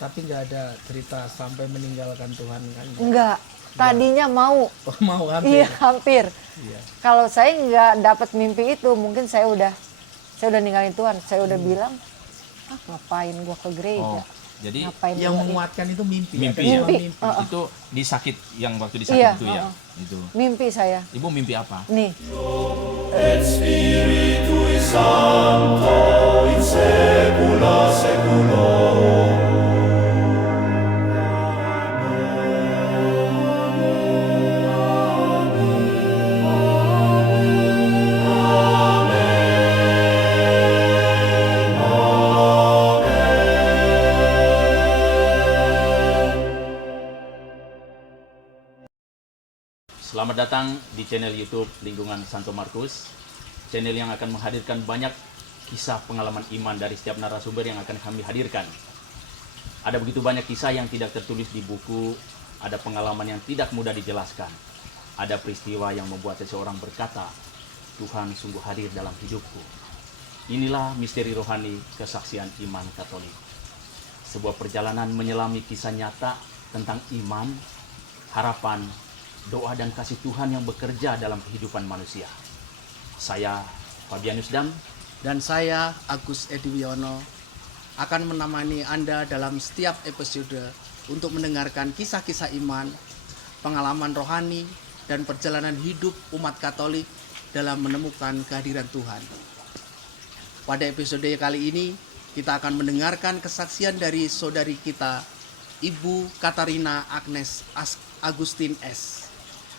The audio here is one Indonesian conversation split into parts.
Tapi nggak ada cerita sampai meninggalkan Tuhan kan? Enggak. Tadinya mau. Oh, mau hampir. Iya, hampir. Iya. Kalau saya nggak dapat mimpi itu, mungkin saya udah ninggalin Tuhan. Saya udah bilang, ngapain gua ke gereja? Jadi Ngapain Yang gua menguatkan itu mimpi. mimpi, ya? Mimpi. Mimpi. itu di sakit yang waktu di sakit Iya, itu ya. Itu. Mimpi saya. Ibu mimpi apa? Nih, Et Spiritui Sancto in saecula saeculorum. Selamat datang di channel YouTube Lingkungan Santo Markus, channel yang akan menghadirkan banyak kisah pengalaman iman dari setiap narasumber yang akan kami hadirkan. Ada begitu banyak kisah yang tidak tertulis di buku, ada pengalaman yang tidak mudah dijelaskan, ada peristiwa yang membuat seseorang berkata, Tuhan sungguh hadir dalam hidupku. Inilah misteri rohani kesaksian iman Katolik. Sebuah perjalanan menyelami kisah nyata tentang iman, harapan, doa dan kasih Tuhan yang bekerja dalam kehidupan manusia. Saya Fabianus Dam Dan saya Agus Ediwiono akan menemani Anda dalam setiap episode untuk mendengarkan kisah-kisah iman, pengalaman rohani, dan perjalanan hidup umat Katolik dalam menemukan kehadiran Tuhan. Pada episode kali ini, kita akan mendengarkan kesaksian dari saudari kita, Ibu Katarina Agnes Agustin S.,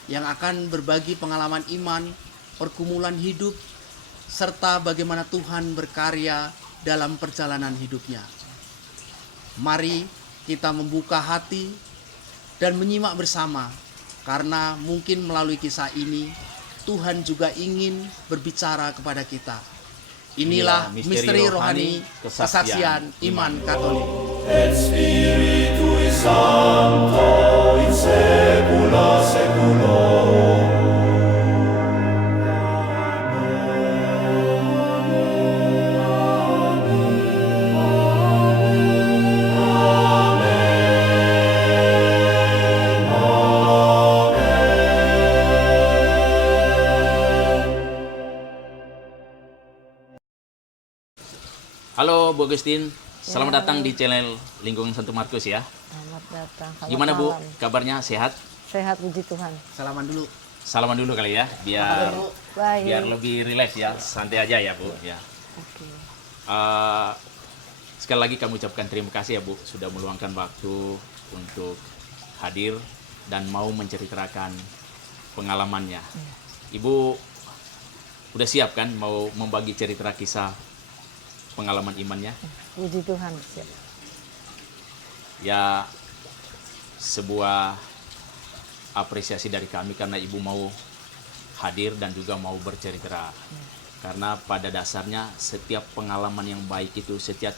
yang akan berbagi pengalaman iman, pergumulan hidup, serta bagaimana Tuhan berkarya dalam perjalanan hidupnya. Mari kita membuka hati dan menyimak bersama, karena mungkin melalui kisah ini Tuhan juga ingin berbicara kepada kita. Inilah misteri rohani kesaksian iman Katolik. Et Spiritui Sancto in saecula saeculorum. Halo Bu Agustin, selamat datang di channel Lingkungan Santo Markus ya. selamat datang. Selamat Gimana Bu, malam. kabarnya sehat? Sehat, puji Tuhan. Salaman dulu. Salaman dulu kali ya, biar Baik. lebih rileks ya, santai aja ya Bu. Ya. Oke. Sekali lagi kami ucapkan terima kasih ya Bu, sudah meluangkan waktu untuk hadir dan mau menceritakan pengalamannya. Ibu udah siap kan mau membagi cerita kisah pengalaman imannya? Puji Tuhan. Siap. Ya, sebuah apresiasi dari kami karena Ibu mau hadir dan juga mau bercerita. Karena pada dasarnya setiap pengalaman yang baik itu, setiap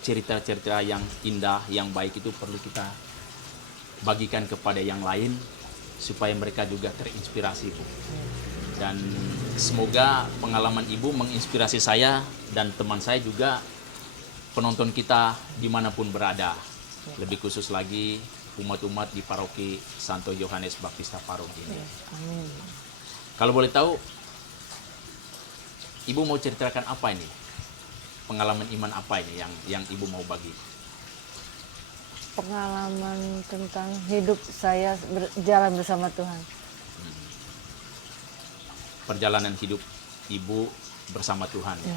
cerita-cerita yang indah, yang baik itu perlu kita bagikan kepada yang lain supaya mereka juga terinspirasi, Bu. Dan semoga pengalaman Ibu menginspirasi saya dan teman saya juga, penonton kita dimanapun berada. Lebih khusus lagi umat-umat di paroki Santo Yohanes Baptista Parung ini. Amin. Kalau boleh tahu, Ibu mau ceritakan apa ini? Pengalaman iman apa ini yang Ibu mau bagi? Pengalaman tentang hidup saya berjalan bersama Tuhan. Perjalanan hidup Ibu bersama Tuhan. Ya.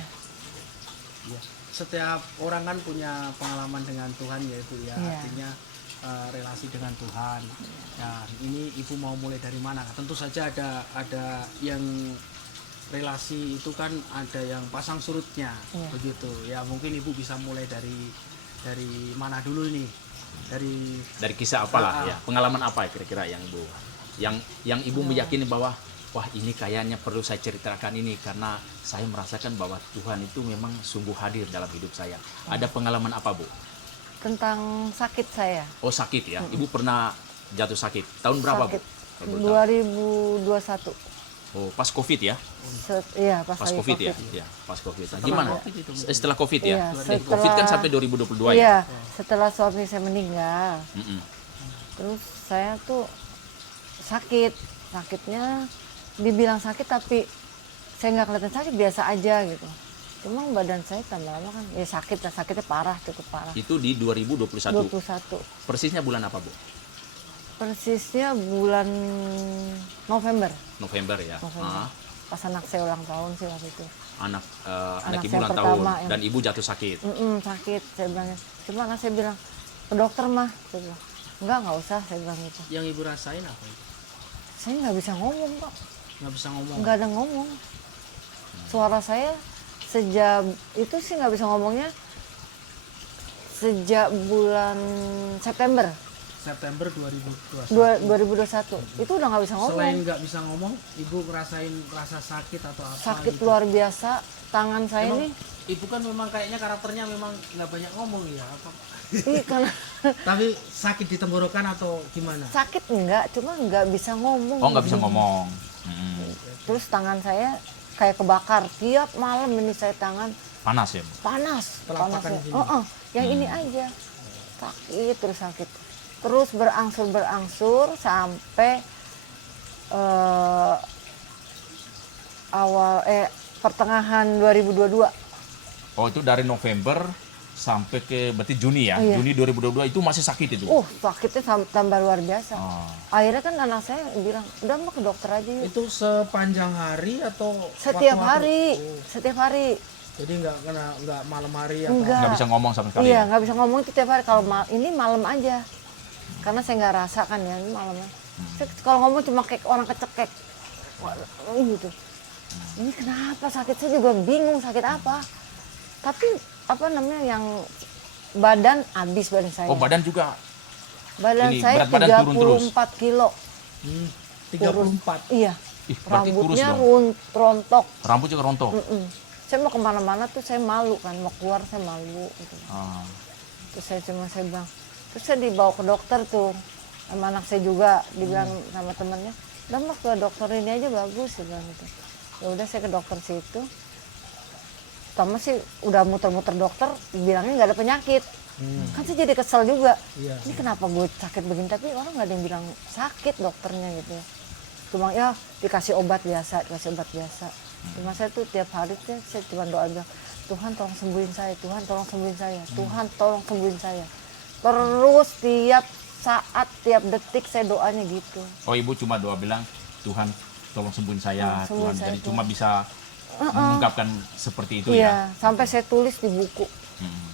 Ya, setiap orang kan punya pengalaman dengan Tuhan, yaitu Iya. artinya relasi dengan Tuhan. Nah, ini Ibu mau mulai dari mana? Tentu saja ada yang relasi itu kan ada yang pasang surutnya, Iya. begitu. Ya mungkin Ibu bisa mulai dari mana dulu nih? Dari kisah apalah Ah. ya? Pengalaman apa kira-kira yang Ibu yang Ibu meyakini bahwa wah ini kayaknya perlu saya ceritakan ini karena saya merasakan bahwa Tuhan itu memang sungguh hadir dalam hidup saya. Ada pengalaman apa Bu? Tentang sakit saya. Oh sakit ya, Ibu pernah jatuh sakit. Tahun berapa Sakit. Bu? Kalau boleh tahu. 2021. Oh, pas COVID ya? Iya, pas Pas lagi COVID ya? Ya, pas COVID. Nah, gimana? COVID itu. Setelah COVID ya? Iya, COVID kan sampai 2022 ya? Iya, setelah suami saya meninggal, Mm-mm. terus saya tuh sakitnya dibilang sakit tapi saya nggak kelihatan sakit, biasa aja gitu. Cuma badan saya tambah lama kan ya sakitnya parah, cukup parah. Itu di 2021. 21. Persisnya bulan apa, Bu? Persisnya bulan November. November ya. November. Ah, Pas anak saya ulang tahun sih waktu itu. anak Anak ibu saya ulang tahun pertama, dan ibu jatuh sakit. Sakit, saya bilangnya. Cuma anak saya bilang, ke dokter mah. Saya bilang, nggak usah, saya bilang gitu. Yang ibu rasain apa itu? Saya nggak bisa ngomong, Pak. Nggak bisa ngomong. Nggak ada ngomong. Suara saya sejak itu sih nggak bisa ngomongnya sejak bulan September September 2021. 2021. Itu udah nggak bisa ngomong. Selain nggak bisa ngomong, ibu ngerasain rasa sakit atau apa? Sakit gitu? luar biasa. Tangan saya Emang nih, ibu kan memang kayaknya karakternya memang nggak banyak ngomong ya. Apa? karena Tapi sakit di tenggorokan atau gimana? sakit enggak, cuma nggak bisa ngomong. Oh, nggak bisa ngomong. Mm-mm. Terus tangan saya kayak kebakar. Tiap malam ini saya tangan Panas ya, Bu? panas. Telapakan Panasnya. gini. Yang ini aja. Sakit terus sakit. Terus berangsur sampai pertengahan 2022. Oh, itu dari November sampai ke berarti Juni ya? Iya. Juni 2022 itu masih sakit itu? Sakitnya tambah luar biasa. Oh. Akhirnya kan anak saya bilang, udah mau ke dokter aja yuk. Itu sepanjang hari atau Setiap waktu-waktu? hari, Oh, setiap hari. jadi nggak malam hari atau Enggak. Nggak bisa ngomong sama sekali? Iya, ya? nggak bisa ngomong itu tiap hari. Kalau ini malam aja. Karena saya nggak rasa kan ya, ini malamnya. Kalau ngomong cuma kayak orang kecekek. Gitu. Ini kenapa sakit? Saya juga bingung sakit apa. Tapi apa namanya yang badan habis badan saya. Oh, badan juga? Badan ini saya berat badan turun terus? 34 kilo. 34. Iya. Ih, berarti kurus Rambutnya dong. rontok. Rambut juga rontok? Saya mau kemana-mana tuh saya malu kan. Mau keluar saya malu. Gitu. Ah. Terus saya bilang. Terus saya dibawa ke dokter tuh. Sama anak saya juga. Dibilang sama temennya. Udah mah ke dokter ini aja bagus. Dia bilang gitu. Ya udah saya ke dokter situ. Pertama sih udah muter-muter dokter. Bilangnya nggak ada penyakit. Kan saya jadi kesel juga. Iya. Ini kenapa gue sakit begini, tapi orang nggak ada yang bilang sakit dokternya gitu ya. Cuma ya dikasih obat biasa. Cuma saya tuh tiap hari tuh saya cuma doa bilang, Tuhan tolong sembuhin saya, Tuhan tolong sembuhin saya, Tuhan tolong sembuhin saya. Terus tiap saat, tiap detik saya doanya gitu. Oh, ibu cuma doa bilang, Tuhan tolong sembuhin saya, Sembuhin Tuhan. saya, Jadi Tuhan. cuma bisa mengungkapkan seperti itu Iya, ya? sampai saya tulis di buku.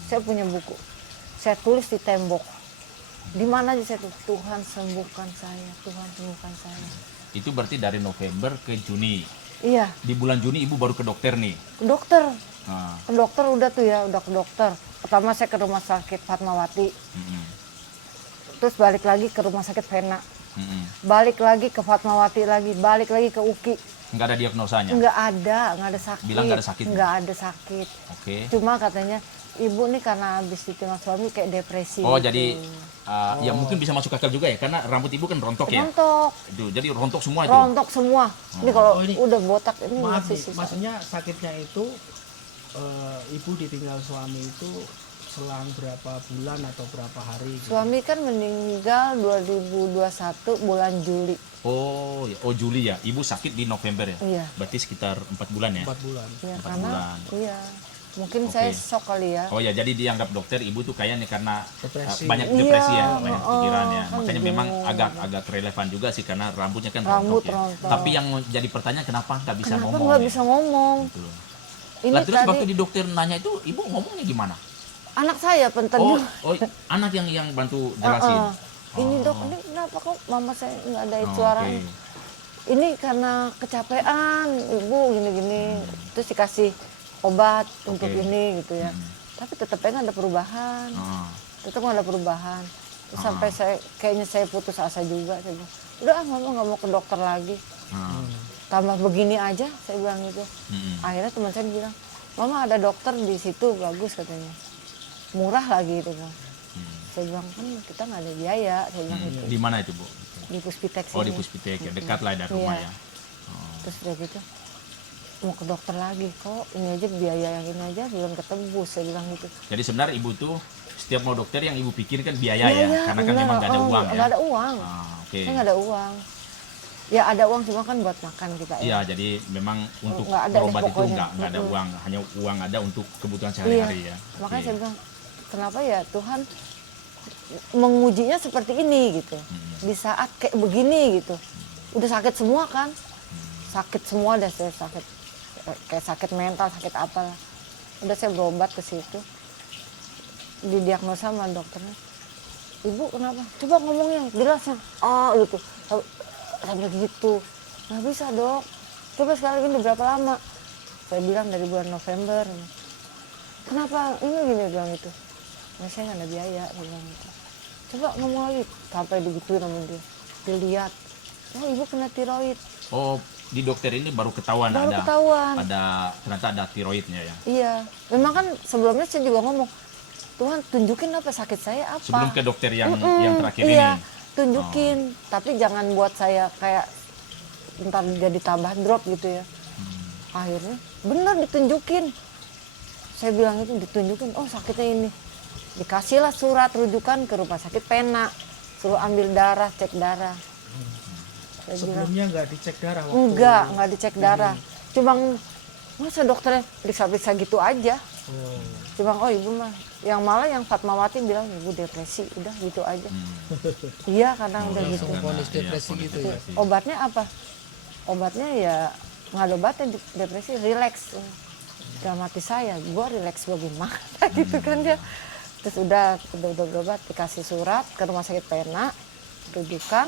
Saya punya buku. Saya tulis di tembok. Di mana aja saya tulis, Tuhan sembuhkan saya, Tuhan sembuhkan saya. Itu berarti dari November ke Juni. Iya, Di bulan Juni ibu baru ke dokter nih. ke dokter. Nah, Ke dokter udah tuh ya, udah ke dokter. Pertama saya ke rumah sakit Fatmawati, mm-mm, terus balik lagi ke rumah sakit Vena. mm-mm. Balik lagi ke Fatmawati lagi, balik lagi ke UKI. Nggak ada diagnosanya? Nggak ada sakit. Bilang nggak ada sakit? Nggak ada sakit. Oke. Cuma katanya, ibu nih karena habis ditinggal suami kayak depresi. Oh, gitu. jadi ya mungkin bisa masuk akal juga ya, karena rambut ibu kan rontok ya? Rontok, Itu, jadi rontok semua itu? rontok semua. Ini kalau Oh, ini- udah botak ini Maaf masih nih, sisa. maksudnya sakitnya itu ibu ditinggal suami itu selang berapa bulan atau berapa hari gitu? Suami kan meninggal 2021 bulan Juli. Oh, ya. Oh, Juli ya? Ibu sakit di November ya? Iya. Berarti sekitar 4 bulan ya? 4 bulan. Ya, 4 karena bulan. iya. Mungkin Oke. saya shock kali ya. Oh ya, jadi dianggap dokter ibu tuh kayaknya karena Depresi. banyak Iya, depresi ya, banyak pikiran ya. kan Makanya memang bingung. agak relevan juga sih karena rambutnya kan Rambut rontok ya. rontok. Tapi yang jadi pertanyaan kenapa nggak bisa Kenapa ngomong? nggak ya? bisa ngomong? Gitu. Ini Lah, terus tadi waktu di dokter nanya itu ibu ngomongnya gimana? anak saya penternya. Oh, anak yang bantu jelasin. Ini dok, ini kenapa kok mama saya nggak ada Oh, suara? oke. Ini karena kecapean, ibu gini-gini. Terus dikasih obat untuk Oke. ini gitu ya. Tapi tetap aja nggak ada perubahan. Oh. Tetap nggak ada perubahan. Terus sampai kayaknya saya putus asa juga. Saya bilang, udah mama nggak mau ke dokter lagi. Tambah begini aja, saya bilang gitu. Akhirnya teman saya bilang, mama ada dokter di situ bagus katanya. Murah lagi itu kan. Saya bilang kan kita nggak ada biaya, saya bilang gitu. Di mana itu bu? Di Puspitek Oh, di sini. Puspitek ya, dekat lah dari rumah Iya. ya. Terus udah gitu mau ke dokter lagi, kok ini aja biaya yang ini aja belum ketebus, saya bilang gitu. Jadi sebenarnya ibu tuh setiap mau dokter yang ibu pikirkan biaya ya, karena kan bener. memang nggak ada uang ya. Nggak ada uang. Oke. Saya nggak ada uang. Ya ada uang cuma kan buat makan kita ya. Iya, jadi memang untuk Nggak ada deh berobat itu pokoknya. nggak ada uang, hanya uang ada untuk kebutuhan Iya. sehari-hari ya. Makanya Oke. saya bilang kenapa ya Tuhan mengujinya seperti ini gitu. Di saat kayak begini gitu. Udah sakit semua kan. Sakit semua dah, saya sakit. Kayak sakit mental, sakit apalah. Udah saya berobat ke situ. Didiagnosa sama dokternya. Ibu kenapa? Coba ngomongnya, jelasnya. Oh gitu. Sampai gitu. Nggak bisa dok. Coba sekarang ini berapa lama? Saya bilang dari bulan November. Kenapa ini gini bilang gitu? Nah, saya nggak ada biaya, dia bilang gitu. Coba ngomong lagi. Sampai digituin sama dia. Dilihat. Oh ibu kena tiroid. Oh, di dokter ini baru ketahuan Baru ada ketahuan. ternyata ada tiroidnya ya. Iya, memang kan sebelumnya saya juga ngomong, Tuhan tunjukin apa sakit saya apa. Sebelum ke dokter yang terakhir iya, ini. tunjukin, tapi jangan buat saya kayak ntar jadi tambah drop gitu ya. Akhirnya benar ditunjukin. Saya bilang itu ditunjukin, oh sakitnya ini. Dikasihlah surat rujukan ke rumah sakit Pena, suruh ambil darah, cek darah. Saya bilang, Sebelumnya nggak dicek darah waktu enggak dicek darah. Cuma masa dokternya periksa-periksa gitu aja. Cuma oh ibu mah, yang malah yang Fatmawati bilang ibu depresi, udah gitu aja. Iya karena udah gitu. langsung vonis depresi vonis gitu ya. depresi. Obatnya apa? Obatnya ya nggak ada obatnya depresi, relax. Dalam hati saya, gua relax bagaimana gitu kan ya. Terus udah berobat, dikasih surat ke rumah sakit Pena, rujukan.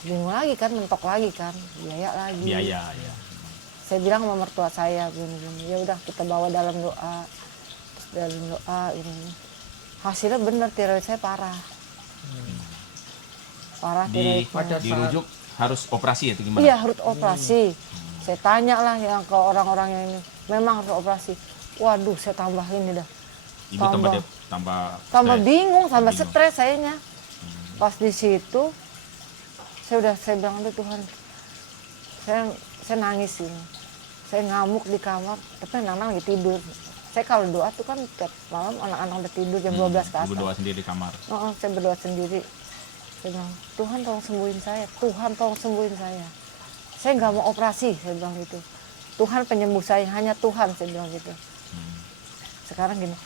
Bingung lagi kan, mentok lagi kan, biaya lagi. Biaya ya. Saya bilang sama mertua saya gini, ya udah kita bawa dalam doa, terus dalam doa ini. Hasilnya bener tiroid saya parah, parah tiroidnya. Dirujuk harus operasi itu gimana? Iya harus operasi. Saya tanya lah yang ke orang-orang yang ini, memang harus operasi. Waduh saya tambah ini dah. Ibu tambah Tambah stres. bingung, tambah Bingung. stres sayanya. Pas di situ, saya bilang aduh Tuhan, saya nangis ini. Saya ngamuk di kamar, tapi anak-anak lagi tidur. Saya kalau doa tuh kan tiap malam anak-anak udah tidur jam 12 ke atas. Ibu doa sendiri di kamar. Saya berdoa sendiri. Saya bilang, Tuhan tolong sembuhin saya, Tuhan tolong sembuhin saya. Saya nggak mau operasi, saya bilang gitu. Tuhan penyembuh saya, hanya Tuhan, saya bilang gitu. Sekarang gini,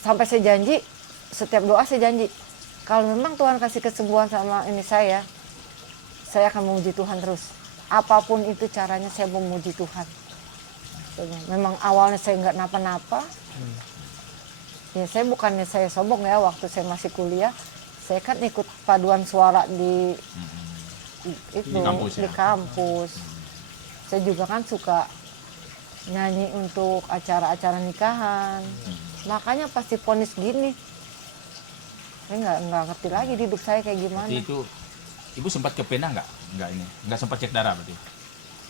sampai saya janji, setiap doa saya janji, kalau memang Tuhan kasih kesembuhan sama ini saya akan memuji Tuhan terus. Apapun itu caranya saya memuji Tuhan. Memang awalnya saya nggak napa-napa. Ya saya bukannya saya sombong ya, waktu saya masih kuliah, saya kan ikut paduan suara di kampus ya? di kampus. Saya juga kan suka nyanyi untuk acara-acara nikahan. Makanya pasti vonis gini. Saya nggak ngerti lagi hidup saya kayak gimana. Berarti itu ibu sempat ke Pena nggak ini? Nggak sempat cek darah berarti?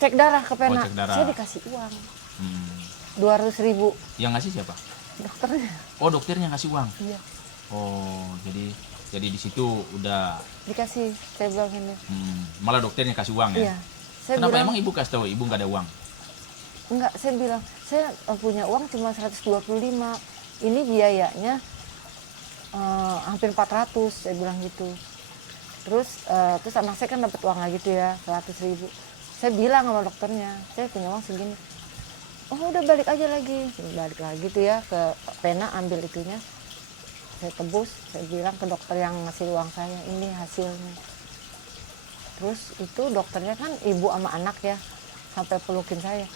Cek darah ke Pena, cek darah. saya dikasih uang Hmm. 200.000 Yang ngasih siapa? dokternya. Oh dokternya ngasih uang. Iya Oh jadi di situ udah dikasih, saya bilang ini. malah dokternya kasih uang ya? Iya, saya Kenapa bilang emang ibu kasih tahu ibu nggak ada uang? enggak, saya bilang saya punya uang cuma 125. Ini biayanya hampir 400, saya bilang gitu. Terus anak saya kan dapat uang lagi tuh ya 100.000. Saya bilang sama dokternya, saya punya uang segini. Oh udah balik aja lagi, balik lagi tuh ya ke Pena ambil itunya. Saya tebus, saya bilang ke dokter yang ngasih uang saya, ini hasilnya. Terus itu dokternya kan ibu sama anak ya, sampai pelukin saya.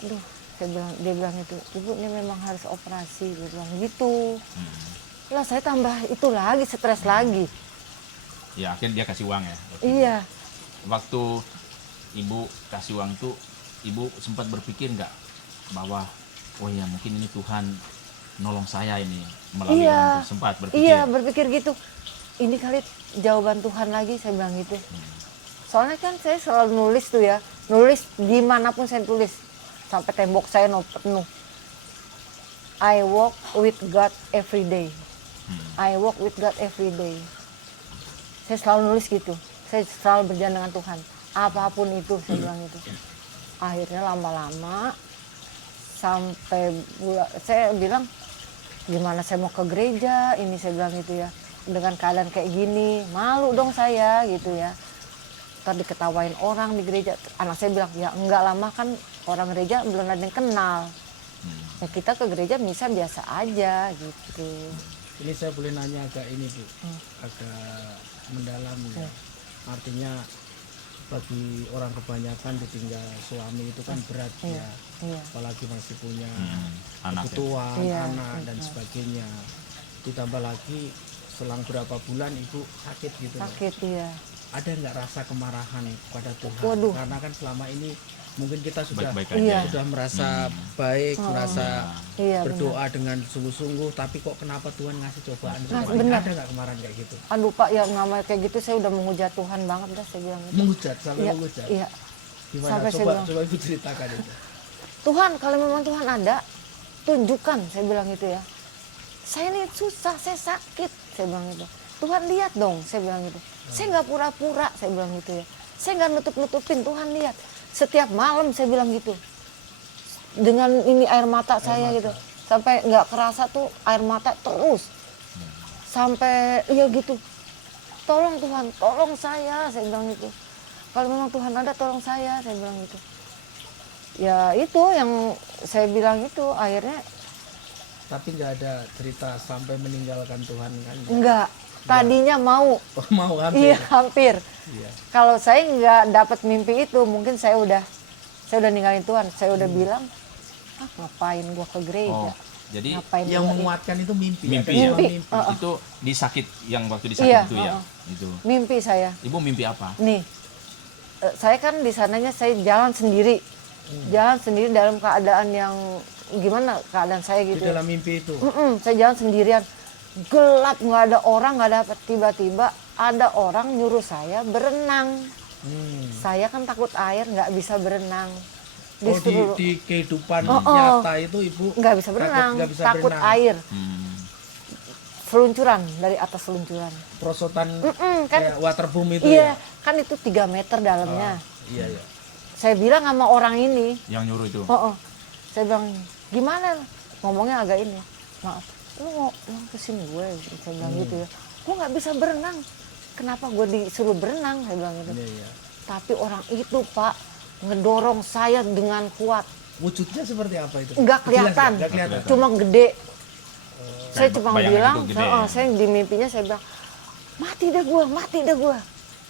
Aduh, dia bilang itu, ibu ini memang harus operasi, dia bilang gitu. Lah saya tambah itu lagi, stres lagi. Ya akhirnya dia kasih uang ya? Iya. Waktu ibu kasih uang tuh, ibu sempat berpikir nggak bahwa oh ya mungkin ini Tuhan nolong saya ini melalui orang itu, sempat berpikir? Iya berpikir gitu, ini kali jawaban Tuhan lagi, saya bilang gitu. Soalnya kan saya selalu nulis tuh ya, nulis dimanapun saya tulis, sampai tembok saya penuh. I walk with God every day. I walk with God every day. Saya selalu nulis gitu, saya selalu berjalan dengan Tuhan. apapun itu, saya bilang itu. Akhirnya lama-lama sampai saya bilang, gimana saya mau ke gereja ini, saya bilang gitu ya, dengan keadaan kayak gini, malu dong saya gitu ya. Ntar diketawain orang di gereja. Anak saya bilang, ya enggak lama kan orang gereja belum ada yang kenal. Ya kita ke gereja misa biasa aja gitu. Ini saya boleh nanya agak ini Bu, agak mendalam ya. Artinya bagi orang kebanyakan ditinggal suami itu kan berat ya. Iya. Apalagi masih punya anak. kebutuhan, Iya. anak dan sebagainya. Ditambah lagi selang berapa bulan ibu sakit gitu loh. Sakit ya. Ada nggak rasa kemarahan pada Tuhan? Waduh. Karena kan selama ini mungkin kita sudah Baik-baik Iya. aja. sudah merasa baik, merasa Iya, berdoa dengan sungguh-sungguh, tapi kok kenapa Tuhan ngasih cobaan? Nah, seperti ini? benar. Ada nggak kemarin kayak gitu? Aduh Pak, yang namanya kayak gitu saya udah menghujat Tuhan banget dah, saya bilang gitu. Menghujat, sampai Iya, menghujat. iya. Gimana? Sampai saya Coba, bilang, coba ibu ceritakan itu. Tuhan, kalau memang Tuhan ada, tunjukkan, saya bilang gitu ya. Saya ini susah, saya sakit, saya bilang gitu. Tuhan lihat dong, saya bilang gitu. Saya nggak pura-pura, saya bilang gitu ya. Saya nggak nutup-nutupin, Tuhan lihat. Setiap malam saya bilang gitu. Dengan ini air mata saya gitu. Sampai nggak kerasa tuh air mata terus. Sampai iya gitu. Tolong Tuhan, tolong saya bilang gitu. Kalau memang Tuhan ada, tolong saya bilang gitu. Ya itu yang saya bilang itu, akhirnya Tapi nggak ada cerita sampai meninggalkan Tuhan kan? enggak. Tadinya mau, Oh, mau hampir. iya hampir. Iya. Kalau saya nggak dapat mimpi itu, mungkin saya udah ninggalin Tuhan. Saya udah bilang, ngapain gua ke gereja? Oh, jadi Ngapain Yang gua menguatkan itu mimpi. mimpi ya? ya? Mimpi. Itu di sakit, yang waktu di sakit Iya, itu ya? Itu. mimpi saya. Ibu mimpi apa? Nih, saya kan di sananya saya jalan sendiri. Jalan sendiri dalam keadaan yang gimana keadaan saya Di gitu. dalam mimpi itu. Saya jalan sendirian, gelap, nggak ada orang, nggak ada apa. Tiba-tiba ada orang nyuruh saya berenang. Saya kan takut air, nggak bisa berenang. Oh, Disuruh di kehidupan nyata itu ibu nggak bisa berenang, nggak bisa takut berenang. air. Hmm. Seluncuran dari atas seluncuran. Prosotan kan kayak waterboom itu iya, ya. kan itu 3 meter dalamnya. Iya, iya. Saya bilang sama orang ini, Yang nyuruh itu? saya bilang gimana? Ngomongnya agak ini, maaf, lu mau putusin gue? Saya bilang gitu ya. Gue nggak bisa berenang. Kenapa gue disuruh berenang? Saya bilang gitu. Iya, iya. Tapi orang itu Pak ngedorong saya dengan kuat. Wujudnya seperti apa itu? Nggak Jelas kelihatan, nggak kelihatan. cuma gede. Saya Kayak cuma bayangan bilang, itu gede ya? saya di mimpinya saya bilang, mati dah gue.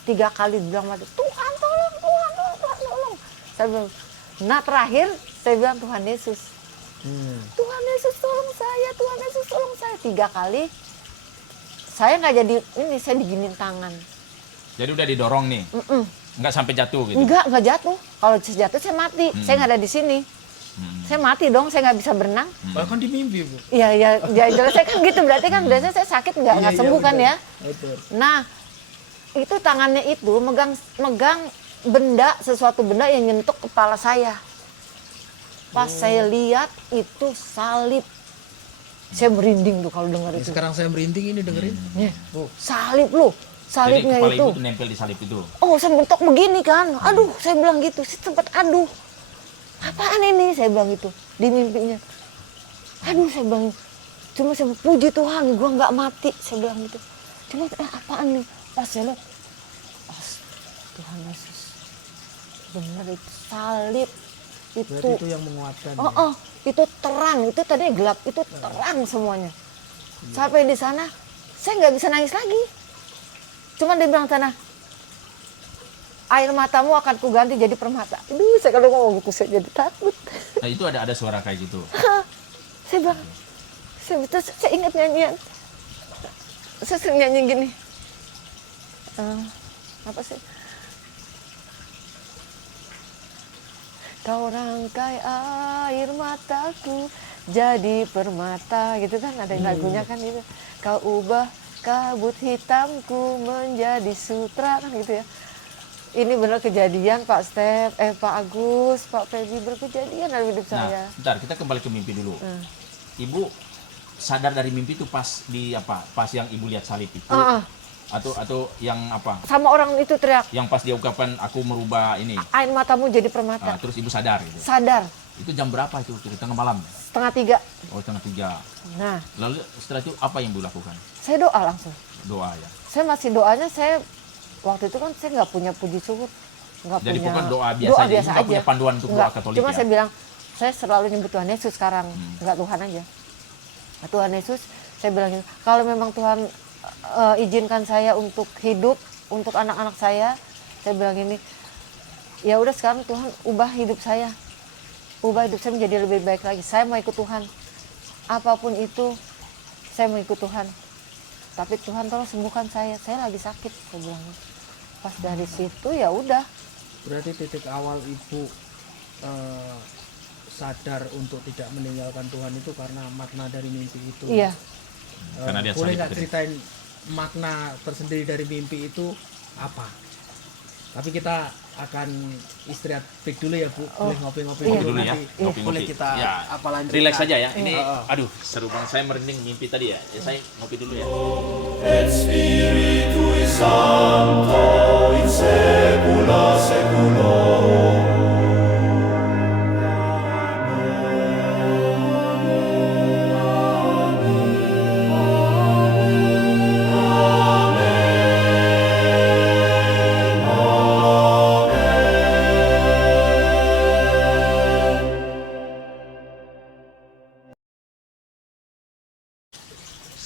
3 kali bilang mati. Tuhan tolong, Tuhan tolong. Saya bilang, nah terakhir saya bilang Tuhan Yesus. Tuhan Yesus tolong saya, Tuhan Yesus tolong saya. 3 kali. Saya nggak jadi ini, saya diginin tangan. Jadi udah didorong nih? Nggak sampai jatuh gitu? Enggak jatuh. Kalau jatuh saya mati. Saya nggak ada di sini. Saya mati dong, saya nggak bisa berenang. Bahkan di mimpi bu. Iya, jelas saya kan gitu. Berarti kan biasanya saya sakit nggak Iya, sembuh kan betul. ya. Betul. Nah, itu tangannya itu megang benda, sesuatu benda yang nyentuh kepala saya. Pas saya lihat itu salib. Saya merinding tuh kalau dengar Ini itu. sekarang saya merinding ini dengerin. Nih, Bu. salib loh. Jadi Salibnya kepala itu. ibu tuh nempel di salib itu? Oh, saya bentuk begini kan. Aduh, saya bilang gitu. Saya sempat aduh. Apaan ini? Saya bilang gitu di mimpinya. Aduh, saya bilang. Cuma saya puji Tuhan, gua nggak mati. Saya bilang gitu. Cuma apaan nih? Pas saya lihat, Tuhan Yesus. Benar itu salib. Berarti itu yang menguatkan. ya? Itu terang. Itu tadinya gelap. Itu terang semuanya. Sampai di sana, saya nggak bisa nangis lagi. Cuma dia bilang sana, air matamu akan kuganti jadi permata. Aduh, saya kalau ngomong gitu saya jadi takut. Nah itu ada suara kayak gitu? Saya bilang, saya ingat nyanyian. Saya sering nyanyi gini. Apa sih? Kau rangkai air mataku jadi permata, gitu kan, ada lagunya kan gitu. Kau ubah kabut hitamku menjadi sutra, kan gitu ya. Ini benar kejadian Pak Step, Pak Agus, Pak Feby, berkejadian dalam hidup saya. Nah, bentar, kita kembali ke mimpi dulu. Ibu sadar dari mimpi itu pas di apa? Pas yang ibu lihat salib itu. Atau yang apa? Sama orang itu teriak, Yang pas dia ungkapkan aku merubah ini. air matamu jadi permata. Terus ibu sadar gitu. Sadar, Itu jam berapa itu? Tengah malam. 2:30. Oh, setengah 3. Nah, Lalu setelah itu apa yang ibu lakukan? saya doa langsung. Doa ya. Saya masih doanya, saya waktu itu kan saya nggak punya puji syukur. Nggak Jadi punya, pokoknya doa biasa aja, nggak punya panduan untuk doa Katolik Cuma ya? saya bilang, saya selalu nyebut Tuhan Yesus sekarang, nggak Tuhan aja. Tuhan Yesus, saya bilang gitu, kalau memang Tuhan izinkan saya untuk hidup, untuk anak-anak saya bilang gini, ya udah sekarang Tuhan ubah hidup saya menjadi lebih baik lagi. Saya mau ikut Tuhan, apapun itu saya mau ikut Tuhan. Tapi Tuhan tolong sembuhkan saya lagi sakit, saya bilang. Pas dari situ ya udah. Berarti titik awal ibu sadar untuk tidak meninggalkan Tuhan itu karena makna dari mimpi itu. Iya. Karena dia boleh sakit nggak tadi. ceritain makna tersendiri dari mimpi itu apa? Tapi kita akan istirahat break dulu ya Bu. Boleh ngopi-ngopi Iya. Dulu ya, nanti ngopi-ngopi. boleh kita Ya, apa lanjut? Relax saja ya. Ini Heeh. aduh, seru banget, saya merinding mimpi tadi ya. Saya ngopi dulu ya. Et Spiritui Sancto in saecula saeculorum.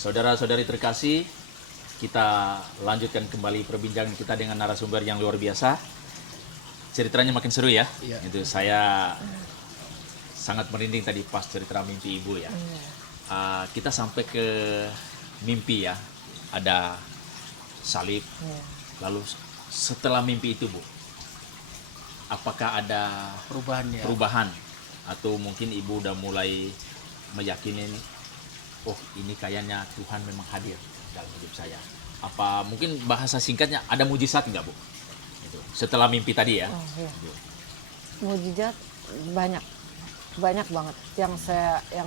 Saudara-saudari terkasih, kita lanjutkan kembali perbincangan kita dengan narasumber yang luar biasa. Ceritanya makin seru ya. Iya. Itu saya sangat merinding tadi pas cerita mimpi ibu ya. Kita sampai ke mimpi ya. Ada salib. Iya. Lalu setelah mimpi itu Bu, apakah ada Perubahan ya. perubahan atau mungkin ibu udah mulai meyakini, oh ini kayaknya Tuhan memang hadir dalam hidup saya. Apa mungkin bahasa singkatnya ada mujizat nggak Bu? Itu. Setelah mimpi tadi ya. Oh, iya. Mujizat banyak banget yang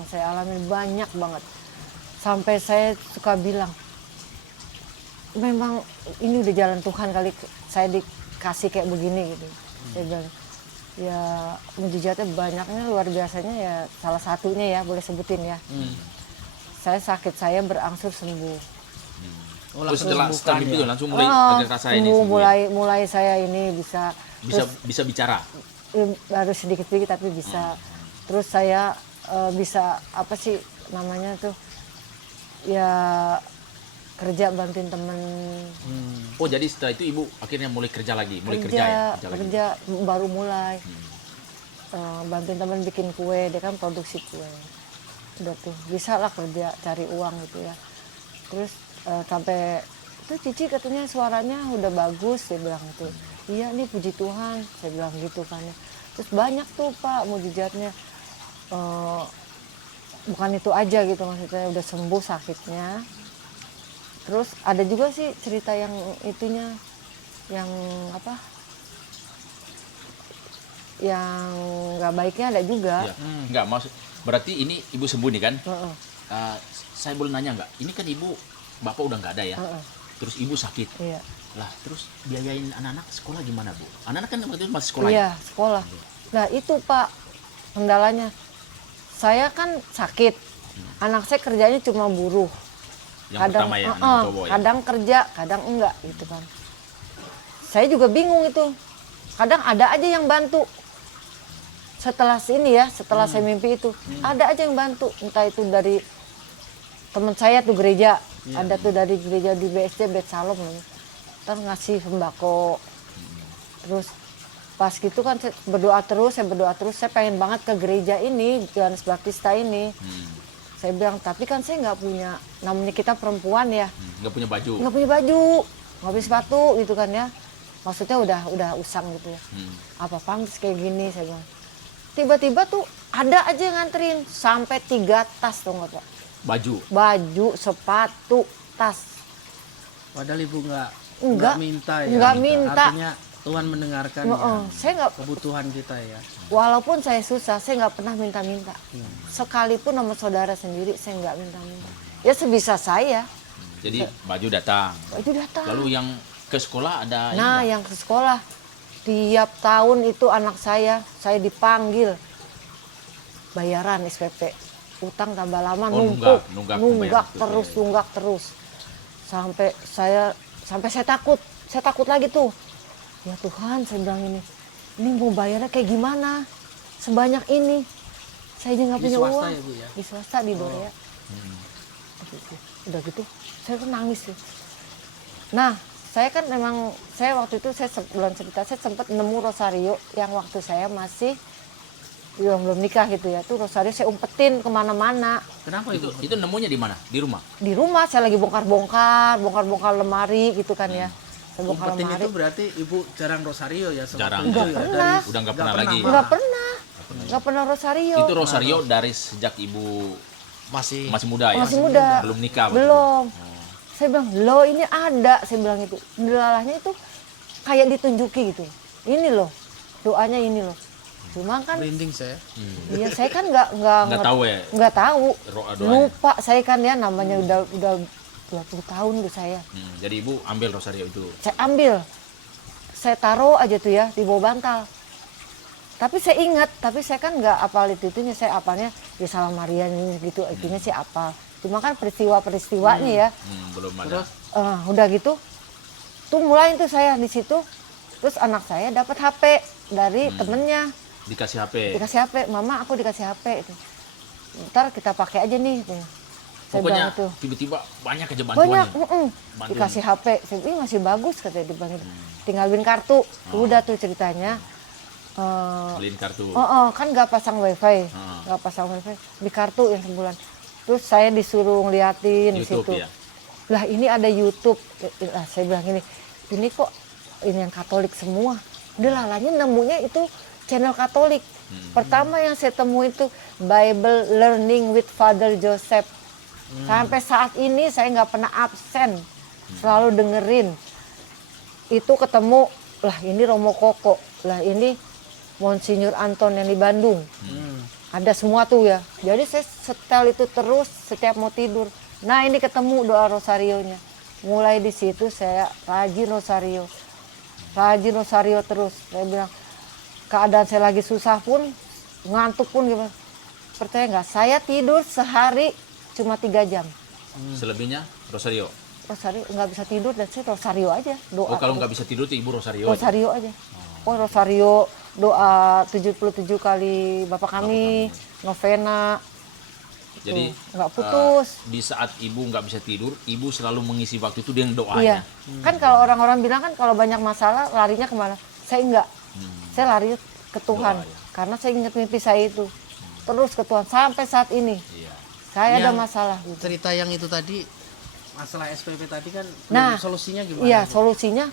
saya alami, banyak banget. Sampai saya suka bilang, memang ini udah jalan Tuhan kali saya dikasih kayak begini gitu. Saya bilang, ya mujizatnya banyaknya, luar biasanya ya, salah satunya ya boleh sebutin ya. Saya sakit, saya berangsur sembuh. Oh, Terus langsung setelah sembuhkan mimpi ya. itu langsung mulai ada rasa ini sembuh, sembuh ya? mulai saya ini bisa Bisa bicara. baru sedikit-sedikit tapi bisa. Terus saya bisa apa sih namanya tuh, ya kerja bantuin temen. Oh jadi setelah itu ibu akhirnya mulai kerja lagi, mulai kerja ya? Kerja lagi. kerja baru mulai. Bantuin temen bikin kue, dia kan produksi kue. Udah tuh bisa lah kerja cari uang gitu ya. Terus sampai itu Cici katanya suaranya udah bagus, dia bilang itu. Iya nih puji Tuhan, saya bilang gitu kan ya. Terus banyak tuh Pak mujizatnya. Bukan itu aja gitu, maksudnya udah sembuh sakitnya. Terus ada juga sih cerita yang itunya, yang apa, yang nggak baiknya ada juga. Ya. Enggak, maksud berarti ini ibu sembuh nih kan? Heeh, Saya boleh nanya nggak? Ini kan ibu, bapak udah nggak ada ya? heeh, Terus ibu sakit. iya. Lah, terus biayain anak-anak sekolah gimana Bu? Anak-anak kan waktu itu masih sekolah ya? Iya, sekolah. Nah itu Pak kendalanya. Saya kan sakit, anak saya kerjanya cuma buruh. Yang pertama ya, anak cowok ya? Kadang kerja, kadang enggak gitu kan. Saya juga bingung itu. Kadang ada aja yang bantu. Setelah sini ya, setelah saya mimpi itu, ada aja yang bantu. Entah itu dari teman saya tuh gereja, ada tuh dari gereja di BSD, Bet Salom. Ntar ngasih sembako. Terus pas gitu kan saya berdoa terus, saya pengen banget ke gereja ini, Yohanes Baptista ini. Saya bilang, tapi kan saya nggak punya, namanya kita perempuan ya, Nggak punya baju. nggak punya baju, nggak punya sepatu gitu kan ya. Maksudnya udah usang gitu ya. Apa pantas kayak gini, saya bilang. Tiba-tiba tuh ada aja yang nganterin sampai 3 tas tuh nggak Pak? Baju. Baju, sepatu, tas. Padahal ibu Enggak. nggak minta ya. Nggak minta. Artinya Tuhan mendengarkan Heeh, ya, saya nggak, kebutuhan kita ya. walaupun saya susah, saya nggak pernah minta-minta. Sekalipun sama saudara sendiri, saya nggak minta-minta. Ya sebisa saya. Jadi baju datang. Baju datang. Lalu yang ke sekolah ada ini Nah, nggak? yang ke sekolah tiap tahun itu anak saya dipanggil bayaran SPP. Utang tambah lama Oh, numpuk, nunggak nunggak pembayaran terus, nunggak terus. Sampai saya takut. Saya takut lagi tuh. Ya Tuhan, saya bilang ini mau bayarnya kayak gimana? Sebanyak ini. Saya aja nggak Di punya swasta uang. ya, Bu, ya? Di swasta di Dorea. Udah gitu, saya kan nangis tuh. Nah, saya kan memang, saya waktu itu saya belum cerita, saya sempat nemu rosario yang waktu saya masih belum nikah gitu ya. Tuh rosario saya umpetin kemana-mana. Kenapa Ibu? Itu nemunya di mana? Di rumah. Di rumah saya lagi bongkar-bongkar lemari gitu kan ya. Saya bongkar Umpetin lemari. itu berarti Ibu jarang rosario ya? sewaktu Jarang. itu Nggak ya? pernah. Udah nggak pernah lagi. malah. Nggak pernah rosario. Itu rosario dari sejak ibu Masih masih muda ya? Masih muda. Belum nikah? berarti? Belum. Saya bilang, loh ini ada. Saya bilang itu. Delalahnya itu kayak ditunjuki gitu. Ini loh, doanya ini loh. Cuma kan, merinding saya. iya saya kan nggak tahu ya? nggak tahu. Doanya. Lupa saya kan ya, namanya udah 20 tahun tuh saya. Jadi ibu ambil rosario itu. Saya ambil, saya taruh aja tuh ya di bawah bantal. Tapi saya ingat, tapi saya kan nggak apal itunya, saya apalnya ya Salam Maria gitu, itunya sih apal. Cuma kan peristiwa-peristiwanya ya, Belum ada. Terus udah gitu, tuh mulai tuh saya di situ. Terus anak saya dapat HP dari temennya, Dikasih HP. dikasih HP, mama aku dikasih HP. Itu. Ntar kita pakai aja nih. Saya Pokoknya bilang itu. tiba-tiba banyak aja Banyak, bantuannya. dikasih HP. Saya bilang masih bagus katanya dibilang. Tinggalin kartu, udah tuh ceritanya. Beliin kartu. Kan nggak pasang wifi, di kartu yang sebulan. Terus saya disuruh ngeliatin di YouTube situ. ya? Lah ini ada YouTube. Lah saya bilang ini kok ini yang Katolik semua. Delalanya nemunya itu channel Katolik. Pertama yang saya temui itu Bible Learning with Father Joseph. Sampai saat ini saya nggak pernah absen, selalu dengerin. Itu ketemu, lah ini Romo Koko, lah ini Monsinyur Anton yang di Bandung. Ada semua tuh ya. Jadi saya setel itu terus setiap mau tidur. Nah ini ketemu doa rosarionya. Mulai di situ saya rajin rosario. Rajin rosario terus. Saya bilang keadaan saya lagi susah pun, ngantuk pun gimana. Percaya nggak? Saya tidur sehari cuma 3 jam. Selebihnya rosario. Rosario nggak bisa tidur dan saya rosario aja doa. Oh kalau terus. nggak bisa tidur tuh ibu rosario. Rosario aja. Oh rosario doa 77 kali Bapa Kami, novena. Jadi nggak putus. di saat ibu nggak bisa tidur, ibu selalu mengisi waktu itu dengan doa Iya. ya. Kan kalau orang-orang bilang kan kalau banyak masalah larinya kemana? Saya enggak. Saya lari ke Tuhan. Doa, ya. Karena saya ingat mimpi saya itu. Terus ke Tuhan sampai saat ini. Iya. Saya ada Yang masalah gitu. cerita yang itu tadi, masalah SPP tadi kan, Nah, solusinya gimana? Iya, Bu? solusinya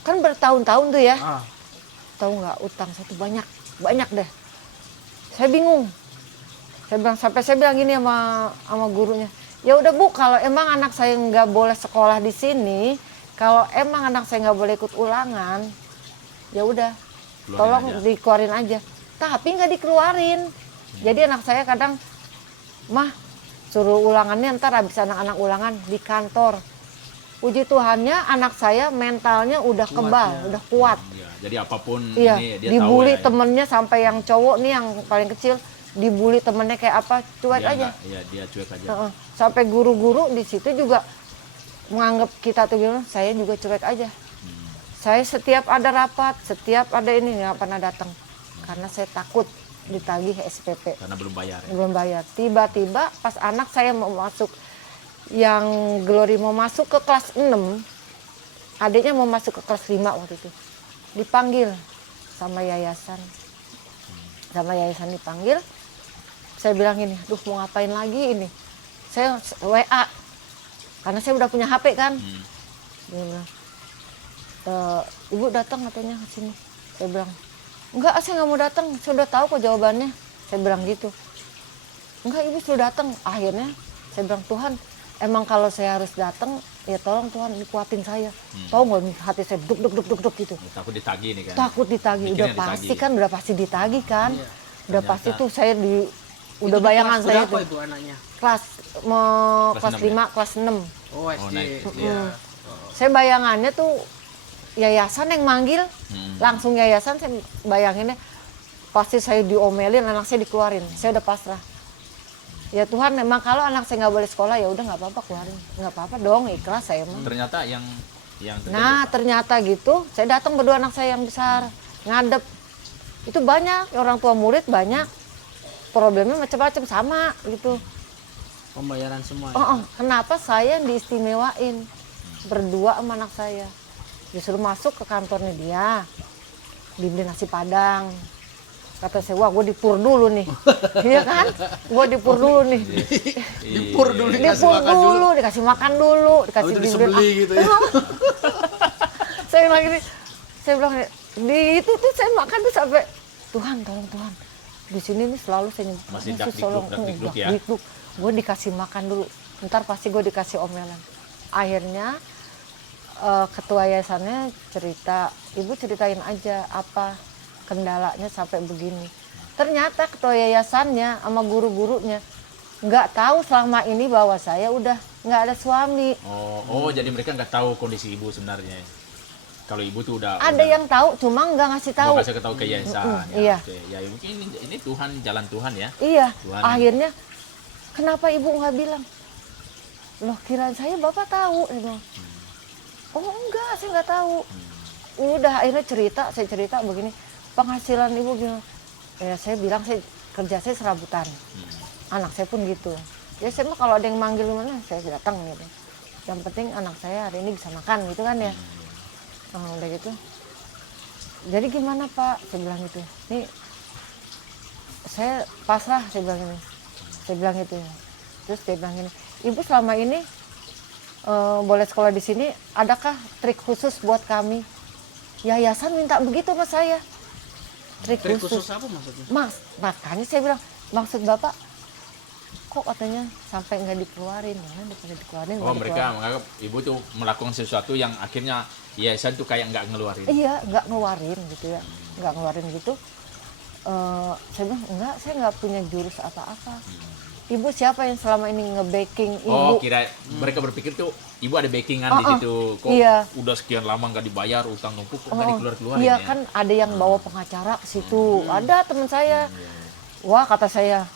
kan bertahun-tahun tuh ya. Ah, Tahu nggak utang satu banyak deh. Saya bingung. Sampai saya bilang gini sama gurunya. Ya udah Bu, kalau emang anak saya nggak boleh sekolah di sini, kalau emang anak saya nggak boleh ikut ulangan, ya udah, Keluarin tolong aja. dikeluarin aja. Tapi nggak dikeluarin. Jadi anak saya kadang, mah suruh ulangannya ntar habis anak-anak ulangan di kantor. Puji Tuhannya anak saya mentalnya udah kebal, ya. udah kuat. Iya, jadi apapun Iya, ini dia dibully tahu ya. temennya sampai yang cowok nih yang paling kecil dibully temennya kayak apa cuek Dia aja. nggak- Iya, dia cuek aja. Heeh. Sampai guru-guru di situ juga menganggap kita tuh gimana, saya juga cuek aja. Saya setiap ada rapat, setiap ada ini nggak pernah datang karena saya takut ditagih SPP Karena belum bayar ya. belum bayar. Tiba-tiba pas anak saya mau masuk, yang Glory mau masuk ke kelas 6, adiknya mau masuk ke kelas 5 waktu itu, dipanggil sama yayasan. Sama yayasan dipanggil, saya bilang gini, duh mau ngapain lagi ini. Saya WA, karena saya udah punya HP kan. Dia bilang, Ibu datang katanya ke sini. Saya bilang, enggak, saya nggak mau datang, saya udah tahu kok jawabannya. Saya bilang gitu. Enggak, Ibu sudah datang. Akhirnya saya bilang, Tuhan, emang kalau saya harus datang, ya tolong Tuhan dikuatin saya. Tahu nggak nih, hati saya duk gitu. Takut ditagih nih kan. Takut ditagih, udah Mikirnya pasti ditagih. kan, udah pasti ditagih kan. Iya. Udah Ternyata- pasti tuh saya udah itu di bayangan kelas saya berapa tuh. Ibu anaknya? Kelas Kelas kelas 6 ya? 5, kelas 6. Oh, SD. naik SD. Iya. Saya bayangannya tuh yayasan yang manggil, Hmm. langsung yayasan. Saya bayanginnya pasti saya diomelin, anak saya dikeluarin. Saya udah pasrah. Ya Tuhan, memang kalau anak saya nggak boleh sekolah ya udah nggak apa-apa, keluarin, nggak apa-apa dong, ikhlas saya mah. Ternyata yang terjadi Nah apa? ternyata gitu, saya datang berdua anak saya yang besar, ngadep. Itu banyak, orang tua murid banyak, problemnya macam-macam sama gitu. Pembayaran semua. Kenapa saya yang diistimewain berdua sama anak saya? Disuruh masuk ke kantornya dia, dibeli nasi padang. Kata saya, wah gue dipur dulu nih. Iya kan? Gue dipur dulu nih. Dipur dulu, dikasih Dipur makan dulu. dulu, dikasih makan dulu, dikasih Oh, itu dibeliin disembeli gitu ya. Saya bilang gini, saya bilang di itu tuh saya makan tuh sampai Tuhan tolong Tuhan. Di sini nih selalu saya nyebut Masih Yesus, dak-dikduk, tolong, dak-dikduk ya? dak-dikduk. Gue dikasih makan dulu. Ntar pasti gue dikasih omelan. Akhirnya ketua yayasannya cerita, ibu ceritain aja apa kendalanya sampai begini. Ternyata ketua yayasannya sama guru-gurunya nggak tahu selama ini bahwa saya udah nggak ada suami. Jadi mereka nggak tahu kondisi ibu sebenarnya. Kalau ibu tuh udah Ada yang tahu, cuma nggak ngasih tahu. mau kasih tahu ke yayasan. Iya. Oke. Ya mungkin ini Tuhan, jalan Tuhan ya. Iya. Tuhan. Akhirnya kenapa ibu nggak bilang? Loh kirain saya bapak tahu. Dia bilang, oh enggak, saya nggak tahu. Udah akhirnya saya cerita begini, penghasilan ibu gimana? Ya saya bilang kerja saya serabutan. Anak saya pun gitu. Ya saya mah kalau ada yang manggil mana saya datang gitu. Yang penting anak saya hari ini bisa makan gitu kan ya. Udah gitu. Jadi gimana Pak? Saya bilang gitu. Nih saya pasrah, saya bilang ini. Saya bilang gitu ya. Terus dia bilang ini, ibu selama ini boleh sekolah di sini, adakah trik khusus buat kami? Yayasan minta begitu sama saya. Trik Trik khusus. khusus apa maksudnya? Mas, makanya saya bilang, maksud Bapak, kok katanya sampai nggak dikeluarin? Jangan dikeluarin, nggak Mereka dikeluarin. menganggap ibu tuh melakukan sesuatu yang akhirnya yayasan tuh kayak nggak ngeluarin. Iya, nggak ngeluarin gitu ya. Nggak ngeluarin gitu. Saya bilang, enggak, saya nggak punya jurus apa-apa. Ibu siapa yang selama ini nge-backing ibu? Kira mereka berpikir tuh ibu ada backingan di situ. Kok Iya. udah sekian lama nggak dibayar, utang numpuk kok nggak dikeluarin Iya ya? kan ada yang bawa pengacara ke situ. Ada teman saya. Wah kata saya,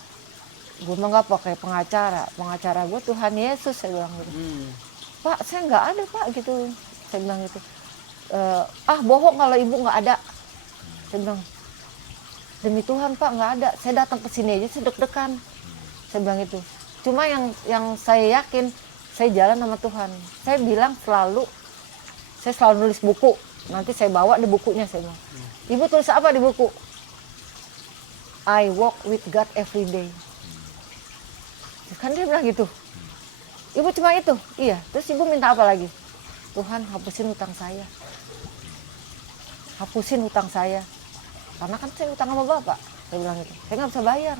gue mah nggak pakai pengacara. Pengacara gue Tuhan Yesus, saya bilang gitu. Pak saya nggak ada Pak gitu. Saya bilang gitu. Bohong kalau ibu nggak ada. Saya bilang demi Tuhan Pak nggak ada. Saya datang ke sini aja saya deg-degan. Saya bilang itu. Cuma yang saya yakin saya jalan sama Tuhan. Saya bilang saya selalu nulis buku. Nanti saya bawa di bukunya saya bilang. Ibu tulis apa di buku? I walk with God every day. Kan dia bilang gitu. Ibu cuma itu? Iya. Terus ibu minta apa lagi? Tuhan hapusin hutang saya. Hapusin hutang saya. Karena kan saya hutang sama Bapak. Saya bilang gitu. Saya nggak bisa bayar.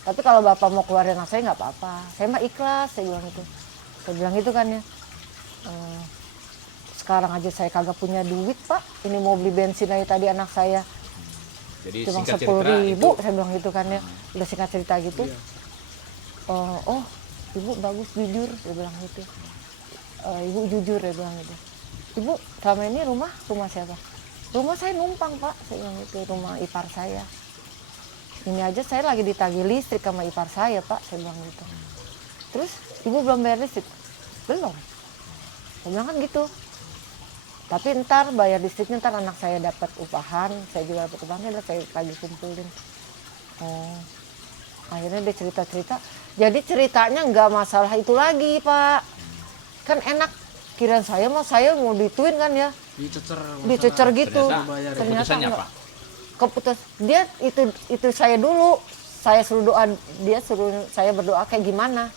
Tapi kalau Bapak mau keluarin anak saya nggak apa-apa. Saya mah ikhlas, saya bilang itu. Saya bilang itu kan ya. Sekarang aja saya kagak punya duit Pak. Ini mau beli bensin aja tadi anak saya. Jadi Cuma singkat 10.000, cerita saya bilang gitu kan ya. Udah singkat cerita gitu. Ibu bagus jujur, dia bilang gitu. Ibu jujur, dia bilang gitu. Ibu selama ini rumah siapa? Rumah saya numpang Pak, saya bilang gitu. Rumah ipar saya. Ini aja saya lagi ditagih listrik sama ipar saya Pak, saya bilang gitu. Terus ibu belum bayar listrik? Belum. Saya bilang kan gitu. Tapi ntar bayar listriknya, ntar anak saya dapat upahan, saya juga dapat upahan, saya lagi kumpulin. Akhirnya dia cerita-cerita. Jadi ceritanya nggak masalah itu lagi Pak. Kan enak, kirain saya mau dituin kan ya. Dicecer gitu. Ternyata keputusannya enggak. apa? Dia itu saya dulu, saya suruh doa, dia suruh saya berdoa kayak gimana.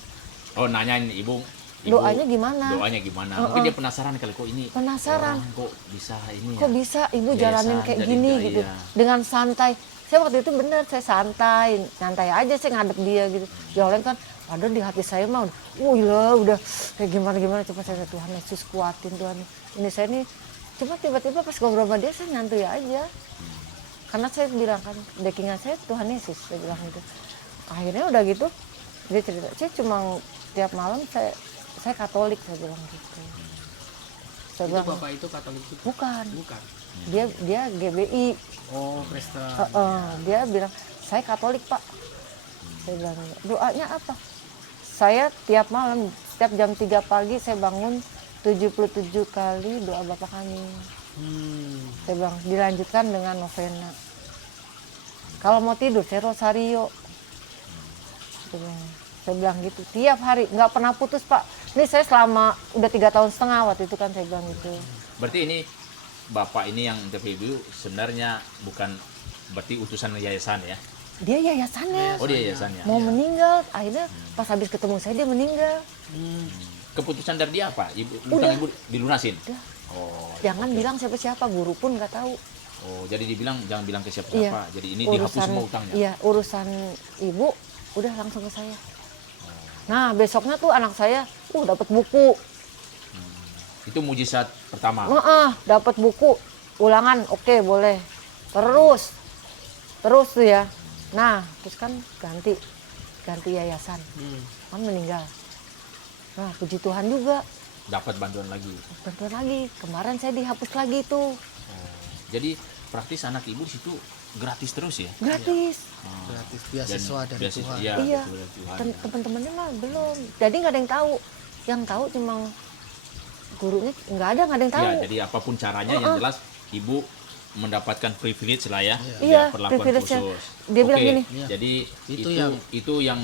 Nanyain ibu Doanya gimana? Doanya gimana? Mungkin dia penasaran kali kok ini. Penasaran. Orang kok bisa ini Kok ya? bisa ibu Yayasan jalanin kayak jadi gini enggak, gitu. iya. Dengan santai. Saya waktu itu bener, saya santai aja saya ngadep dia gitu. Yang lain kan, padahal di hati saya mah udah kayak gimana. Coba saya Tuhan Yesus kuatin Tuhan. Ini saya nih, cuma tiba-tiba pas ngobrol sama dia saya nyantuy aja. Karena saya bilang kan, backingan saya Tuhan Yesus, saya bilang gitu. Akhirnya udah gitu, dia cerita, saya cuma tiap malam saya Katolik, saya bilang gitu. Saya Itu bilang, bapak itu Katolik juga? bukan, Bukan. dia GBI. Oh, Kristen. Dia bilang, saya Katolik Pak. Saya bilang, doanya apa? Saya tiap malam, setiap jam 3 pagi saya bangun 77 kali doa Bapa Kami. Saya bilang, dilanjutkan dengan novena. Kalau mau tidur, saya rosario. Saya bilang gitu, tiap hari, nggak pernah putus Pak. Ini saya selama udah 3 tahun setengah waktu itu kan saya bilang gitu. Berarti ini Bapak ini yang interview sebenarnya bukan berarti utusan yayasan ya? Dia yayasannya, Oh dia yayasannya. mau meninggal, akhirnya pas habis ketemu saya dia meninggal. Keputusan dari dia apa? Ibu, Udah. Ibu dilunasin? Udah. Oh, Jangan bilang siapa-siapa, guru pun nggak tahu. oh, jadi dibilang jangan bilang ke Iya. siapa-siapa. Jadi ini dihapus semua utangnya. Iya, urusan ibu udah langsung ke saya. Nah, besoknya tuh anak saya dapat buku. Itu mujizat pertama. Dapat buku ulangan, oke boleh. Terus tuh ya. Nah, terus kan ganti yayasan. Kan meninggal. Nah, puji Tuhan juga Dapat bantuan lagi. Kemarin saya dihapus lagi tuh. Jadi praktis anak ibu situ gratis terus ya? Gratis. Gratis beasiswa Dan dari beasiswa- Tuhan. Iya, Iya. betul, dari Tuhan, ya. Teman-temannya mah belum. Jadi nggak ada yang tahu. Yang tahu cuma gurunya, nggak ada yang tahu. Ya, jadi apapun caranya yang jelas ibu mendapatkan privilege lah ya, Iya, perlakuan privilege-nya. khusus. Dia bilang Oke, gini. jadi Itu itu yang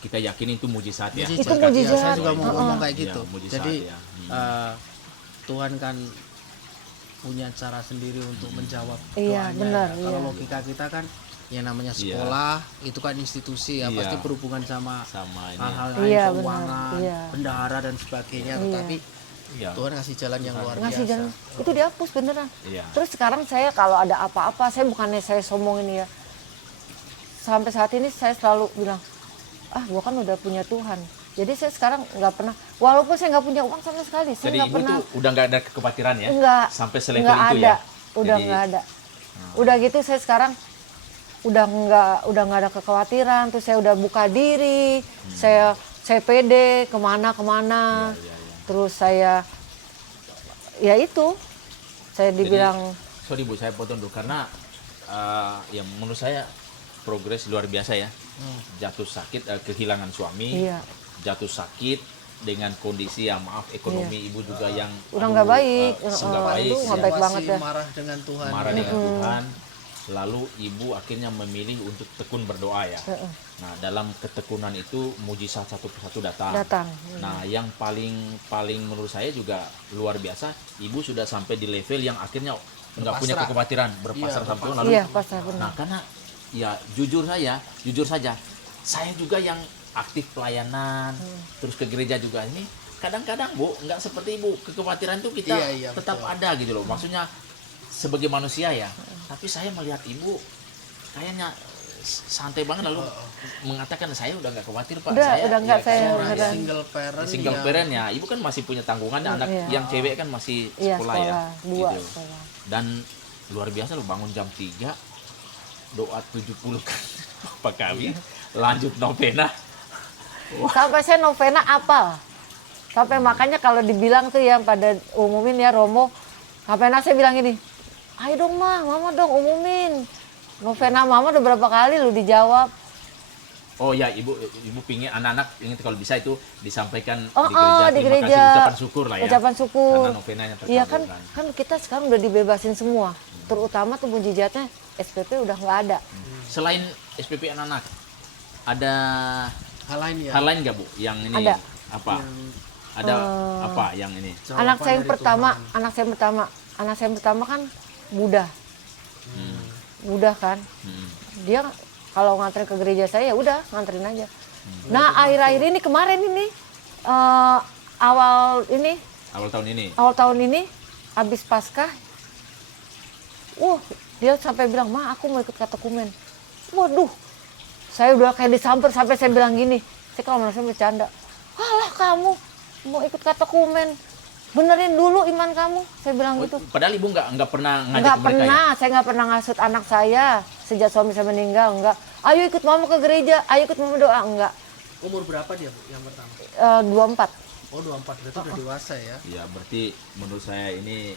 kita yakini itu mujizat ya. Mujizat. Itu Ya, mujizat. saya juga mau ngomong kayak Iya, gitu. mujizat, Jadi ya. Tuhan kan punya cara sendiri untuk menjawab Iya, doanya. benar, Ya. Kalau iya. logika kita kan yang namanya Iya. sekolah itu kan institusi ya, Iya. pasti berhubungan sama Sama ini. hal-hal lain, Iya, keuangan, benar, iya. bendahara dan sebagainya. Iya. Tetapi Iya. Tuhan kasih jalan yang luar Ngasih biasa. jalan, itu dihapus beneran. Iya. Terus sekarang saya kalau ada apa-apa, saya bukannya saya sombong ini ya. Sampai saat ini saya selalu bilang, gua kan udah punya Tuhan. Jadi saya sekarang nggak pernah, walaupun saya nggak punya uang sama sekali, saya Jadi nggak ibu pernah. tuh udah nggak ada kekhawatiran ya? Enggak. Sampai selevel Nggak itu ada. ya? Udah Jadi- nggak ada. Udah gitu saya sekarang udah nggak ada kekhawatiran. Terus saya udah buka diri, saya pede kemana. Iya. Terus saya ya itu saya dibilang Sorry Bu, saya potong dulu karena yang menurut saya progres luar biasa ya. Jatuh sakit, kehilangan suami, iya jatuh sakit dengan kondisi yang maaf ekonomi ibu juga yang udah nggak baik. nggak baik, Aduh, nggak baik Masih banget ya. marah dengan Tuhan. marah dengan Tuhan. Lalu ibu akhirnya memilih untuk tekun berdoa ya. Nah dalam ketekunan itu mujizat satu persatu datang. Nah yang paling menurut saya juga luar biasa, ibu sudah sampai di level yang akhirnya nggak punya Berpasrah. kekhawatiran, berpasrah Iya, sama Tuhan. Lalu Iya pasal benar. nah karena ya jujur saja saya juga yang aktif pelayanan terus ke gereja juga ini kadang-kadang Bu nggak seperti ibu kekhawatiran itu kita Iya, tetap betul. ada gitu loh, maksudnya sebagai manusia ya, tapi saya melihat ibu kayaknya santai banget lalu mengatakan saya udah nggak khawatir Pak, Udah nggak, saya Orang beneran. single parent ya ibu kan masih punya tanggungan, anak Iya. yang cewek kan masih Iya sekolah ya sekolah, 2 gitu. sekolah. Dan luar biasa loh, bangun jam 3 doa 70 kan Pak kami lanjut novena. Sampai saya novena apal. Sampai makanya kalau dibilang tuh yang pada umumin ya Romo, novena saya bilang gini, ayo dong mama dong umumin. Novena mama udah berapa kali lu dijawab. Oh ya, ibu pingin anak-anak ingin kalau bisa itu disampaikan Oh, di gereja, di terima gereja. kasih, ucapan syukur lah ya. Ucapan syukur. Karena novenanya Iya kan, terkabulkan. kan kita sekarang udah dibebasin semua. Terutama tuh mujizatnya SPP udah nggak ada. Selain SPP anak-anak, ada hal lain ya. hal lain nggak Bu yang ini Ada. apa? Ada apa yang ini? Jawaban Anak saya yang dari pertama, Tuhan. anak saya yang pertama kan Buddha. Buddha kan. Dia kalau nganterin ke gereja saya ya udah nganterin aja. Nah, akhir-akhir ini kemarin ini awal tahun ini habis Paskah. Dia sampai bilang, "Ma, aku mau ikut katekumen." Waduh. Saya udah kayak disamper sampai saya bilang gini. Saya kalau merasa bercanda. "Alah kamu mau ikut katekumen. Benerin dulu iman kamu." Saya bilang gitu. Padahal ibu nggak pernah ngajak Enggak mereka pernah, saya nggak pernah ngasut anak saya sejak suami saya meninggal, enggak. Ayo ikut mama ke gereja, ayo ikut mama doa, enggak. Umur berapa dia Bu yang pertama? 24. Oh 24 itu udah dewasa ya. Ya berarti menurut saya ini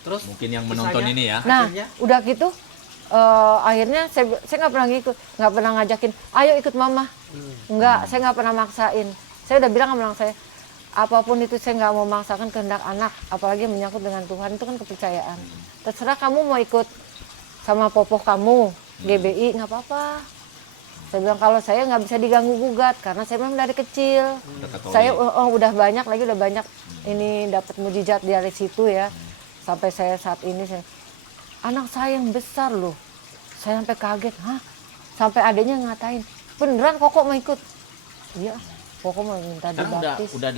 Terus mungkin yang menonton kisahnya? ini ya. Nah, Akhirnya? udah gitu akhirnya saya nggak pernah ngikut, nggak pernah ngajakin, ayo ikut mama. Enggak, saya nggak pernah maksain. Saya udah bilang sama anak saya, apapun itu saya nggak mau maksakan kehendak anak, apalagi menyangkut dengan Tuhan, itu kan kepercayaan. Terserah kamu mau ikut sama popoh kamu, GBI, nggak apa-apa. Saya bilang kalau saya nggak bisa diganggu gugat karena saya memang dari kecil. Katolik. Saya udah banyak ini dapat mujizat dari situ ya. Sampai saya saat ini anak saya yang besar loh. Saya sampai kaget, hah? Sampai adiknya ngatain, beneran Koko mau ikut? Iya, Koko mau minta Sekarang dibaptis. udah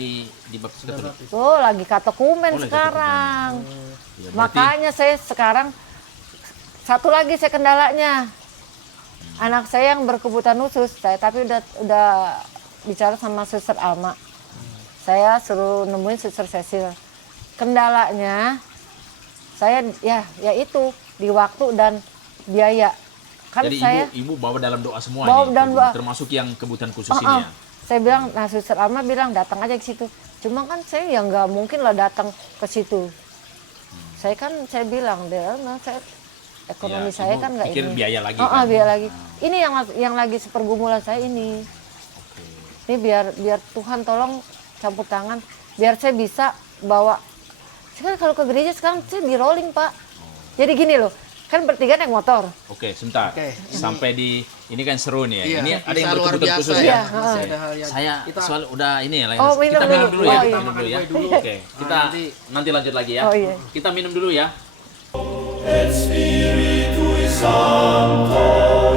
dibaptis Katolik. Oh, lagi katekumεν Oh, lagi sekarang. Ya, berarti Makanya saya sekarang satu lagi saya kendalanya. Anak saya yang berkebutuhan khusus, tapi udah bicara sama Suster Alma. Saya suruh nemuin Suster Cecil. Kendalanya saya ya itu di waktu dan biaya. Kan jadi saya ibu bawa dalam doa semua bawa nih, dalam doa. termasuk yang kebutuhan khusus ini ya. Saya bilang, nah Suster Alma bilang datang aja ke situ. Cuma kan saya ya nggak mungkin lah datang ke situ. Saya bilang, saya ekonomi Ya, saya ibu kan nggak pikir ini. biaya lagi kan? Biaya lagi. Ini yang lagi sepergumulan saya ini. Ini biar Tuhan tolong campur tangan, biar saya bisa bawa. Sekarang kalau ke gereja sekarang saya di rolling Pak. Jadi gini loh, kan bertiga naik motor. Oke, sebentar. Oke, Sampai ini kan seru nih ya. Iya, ini ada yang bisa luar berkebutuhan biasa khusus ya. ya. Masih ada hal yang Saya kita- soal udah ini ya. Oh, minum kita minum dulu. dulu ya. Oh, Kita iya. minum dulu ya. Makan kue dulu. Oke, kita nanti lanjut lagi ya. Oh, iya. Kita minum dulu ya. Et Spiritui Sancto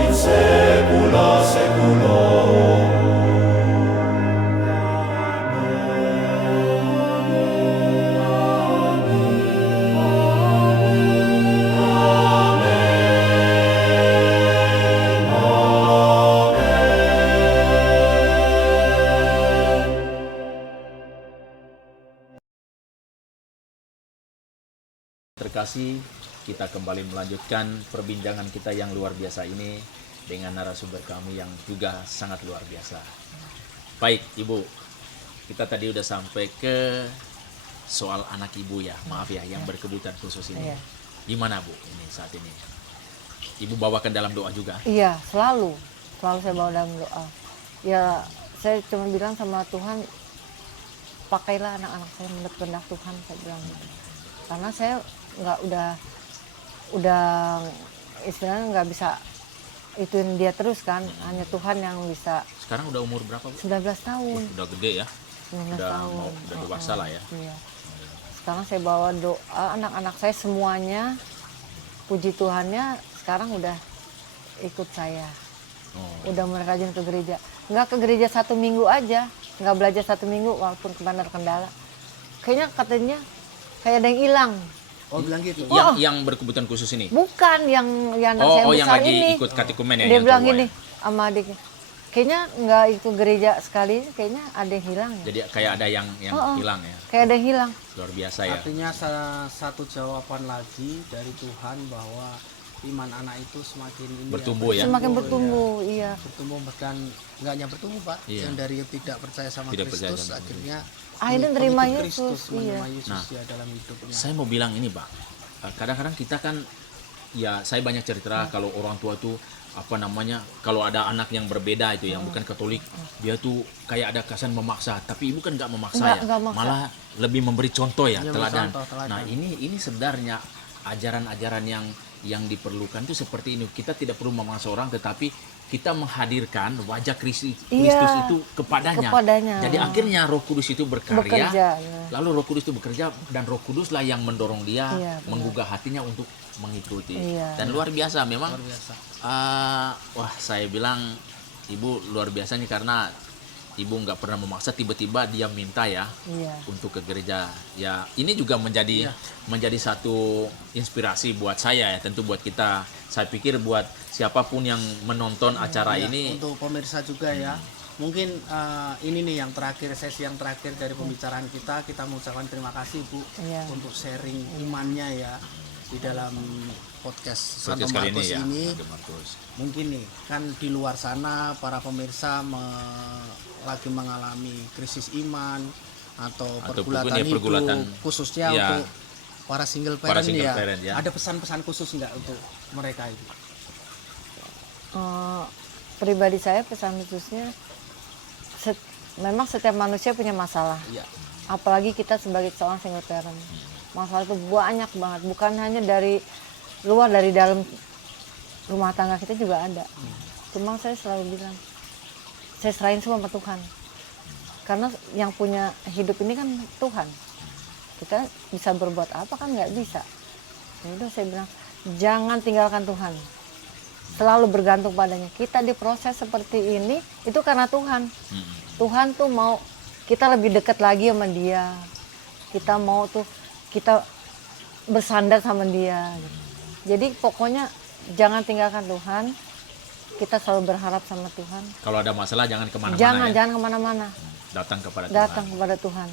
in saecula saeculorum. Terkasih, kita kembali melanjutkan perbincangan kita yang luar biasa ini dengan narasumber kami yang juga sangat luar biasa. Baik, Ibu. Kita tadi udah sampai ke soal anak Ibu ya. Maaf ya, yang berkebutuhan khusus ini. Iya. Gimana, Bu, ini saat ini? Ibu bawakan dalam doa juga? Iya, selalu saya bawa dalam doa. Ya, saya cuma bilang sama Tuhan, pakailah anak-anak saya menurut kehendak Tuhan, saya bilang gitu. Karena saya udah istilahnya nggak bisa ituin dia terus kan, hanya Tuhan yang bisa. Sekarang udah umur berapa, Bu? 19 tahun. Udah gede ya? 19 Udah tahun. udah dewasa lah ya. Iya. Sekarang saya bawa doa anak-anak saya semuanya, puji Tuhannya sekarang udah ikut saya. Oh. Udah mulai rajin ke gereja. Nggak ke gereja 1 minggu aja, nggak belajar 1 minggu walaupun kemana kendala. Kayaknya katanya kayak ada yang hilang. Oh bilang gitu. Yang berkebutuhan khusus ini? Bukan yang anak saya yang besar lagi ini. ikut katikumen ya? Dia yang bilang cowok gini ya? sama adiknya, kayaknya nggak ikut gereja sekali, kayaknya ada yang hilang ya. Jadi kayak ada yang Oh. hilang ya? Kayak ada yang hilang. Luar biasa ya? Artinya satu jawaban lagi dari Tuhan bahwa iman anak itu semakin ini Bertumbuh ya? Semakin ya. bertumbuh, iya. Bertumbuh bahkan nggak hanya bertumbuh Pak, Iya. yang dari tidak percaya sama Tidak percaya Kristus sama akhirnya Akhirnya mengikut terima Kristus, Yesus, iya. menerima Yesus Nah. ya dalam hidupnya. Saya mau bilang ini, Pak. Kadang-kadang kita kan, ya saya banyak cerita kalau orang tua tuh apa namanya, kalau ada anak yang berbeda itu yang bukan Katolik, dia tuh kayak ada kesan memaksa, tapi ibu kan nggak memaksa Nggak maksa. malah lebih memberi contoh ya, Iya, teladan. contoh, teladan. Nah ini sebenarnya ajaran-ajaran yang diperlukan itu seperti ini. Kita tidak perlu memaksa orang, tetapi kita menghadirkan wajah Kristus Iya, itu kepadanya. kepadanya. Jadi akhirnya Roh Kudus itu Bekerja, berkarya, ya. lalu Roh Kudus itu bekerja dan Roh Kuduslah yang mendorong dia, Iya, benar. menggugah hatinya untuk mengikuti. Iya. Dan luar biasa memang. Luar biasa. Wah, saya bilang ibu luar biasa nih karena ibu nggak pernah memaksa, tiba-tiba dia minta ya Iya. untuk ke gereja. Ya, ini juga menjadi satu inspirasi buat saya ya, tentu buat kita. Saya pikir buat siapapun yang menonton acara Ya, ini. untuk pemirsa juga ya. Mungkin ini nih yang terakhir, sesi yang terakhir dari pembicaraan kita mengucapkan terima kasih Bu Iya. untuk sharing imannya ya di dalam podcast Santo Podcast kali Markus ini ya. ini. Santo Markus. Mungkin nih kan di luar sana para pemirsa lagi mengalami krisis iman, atau Atau pergulatan buku, hidup pergulatan, khususnya ya, untuk para single para parent, single ya. parent, ya. Ada pesan-pesan khusus nggak untuk mereka itu? Pribadi saya pesan khususnya, memang setiap manusia punya masalah. Iya. Apalagi kita sebagai seorang single parent. Masalah itu banyak banget, bukan hanya dari luar, dari dalam rumah tangga kita juga ada. Cuma saya selalu bilang, saya serahin semua sama Tuhan. Karena yang punya hidup ini kan Tuhan. Kita bisa berbuat apa kan nggak bisa. Ya udah saya bilang, jangan tinggalkan Tuhan. Selalu bergantung padanya. Kita diproses seperti ini itu karena Tuhan. Tuhan tuh mau kita lebih dekat lagi sama Dia. Kita mau tuh kita bersandar sama Dia. Jadi pokoknya jangan tinggalkan Tuhan. Kita selalu berharap sama Tuhan. Kalau ada masalah jangan kemana-mana, Jangan kemana-mana. Datang kepada Datang Tuhan. kepada Tuhan.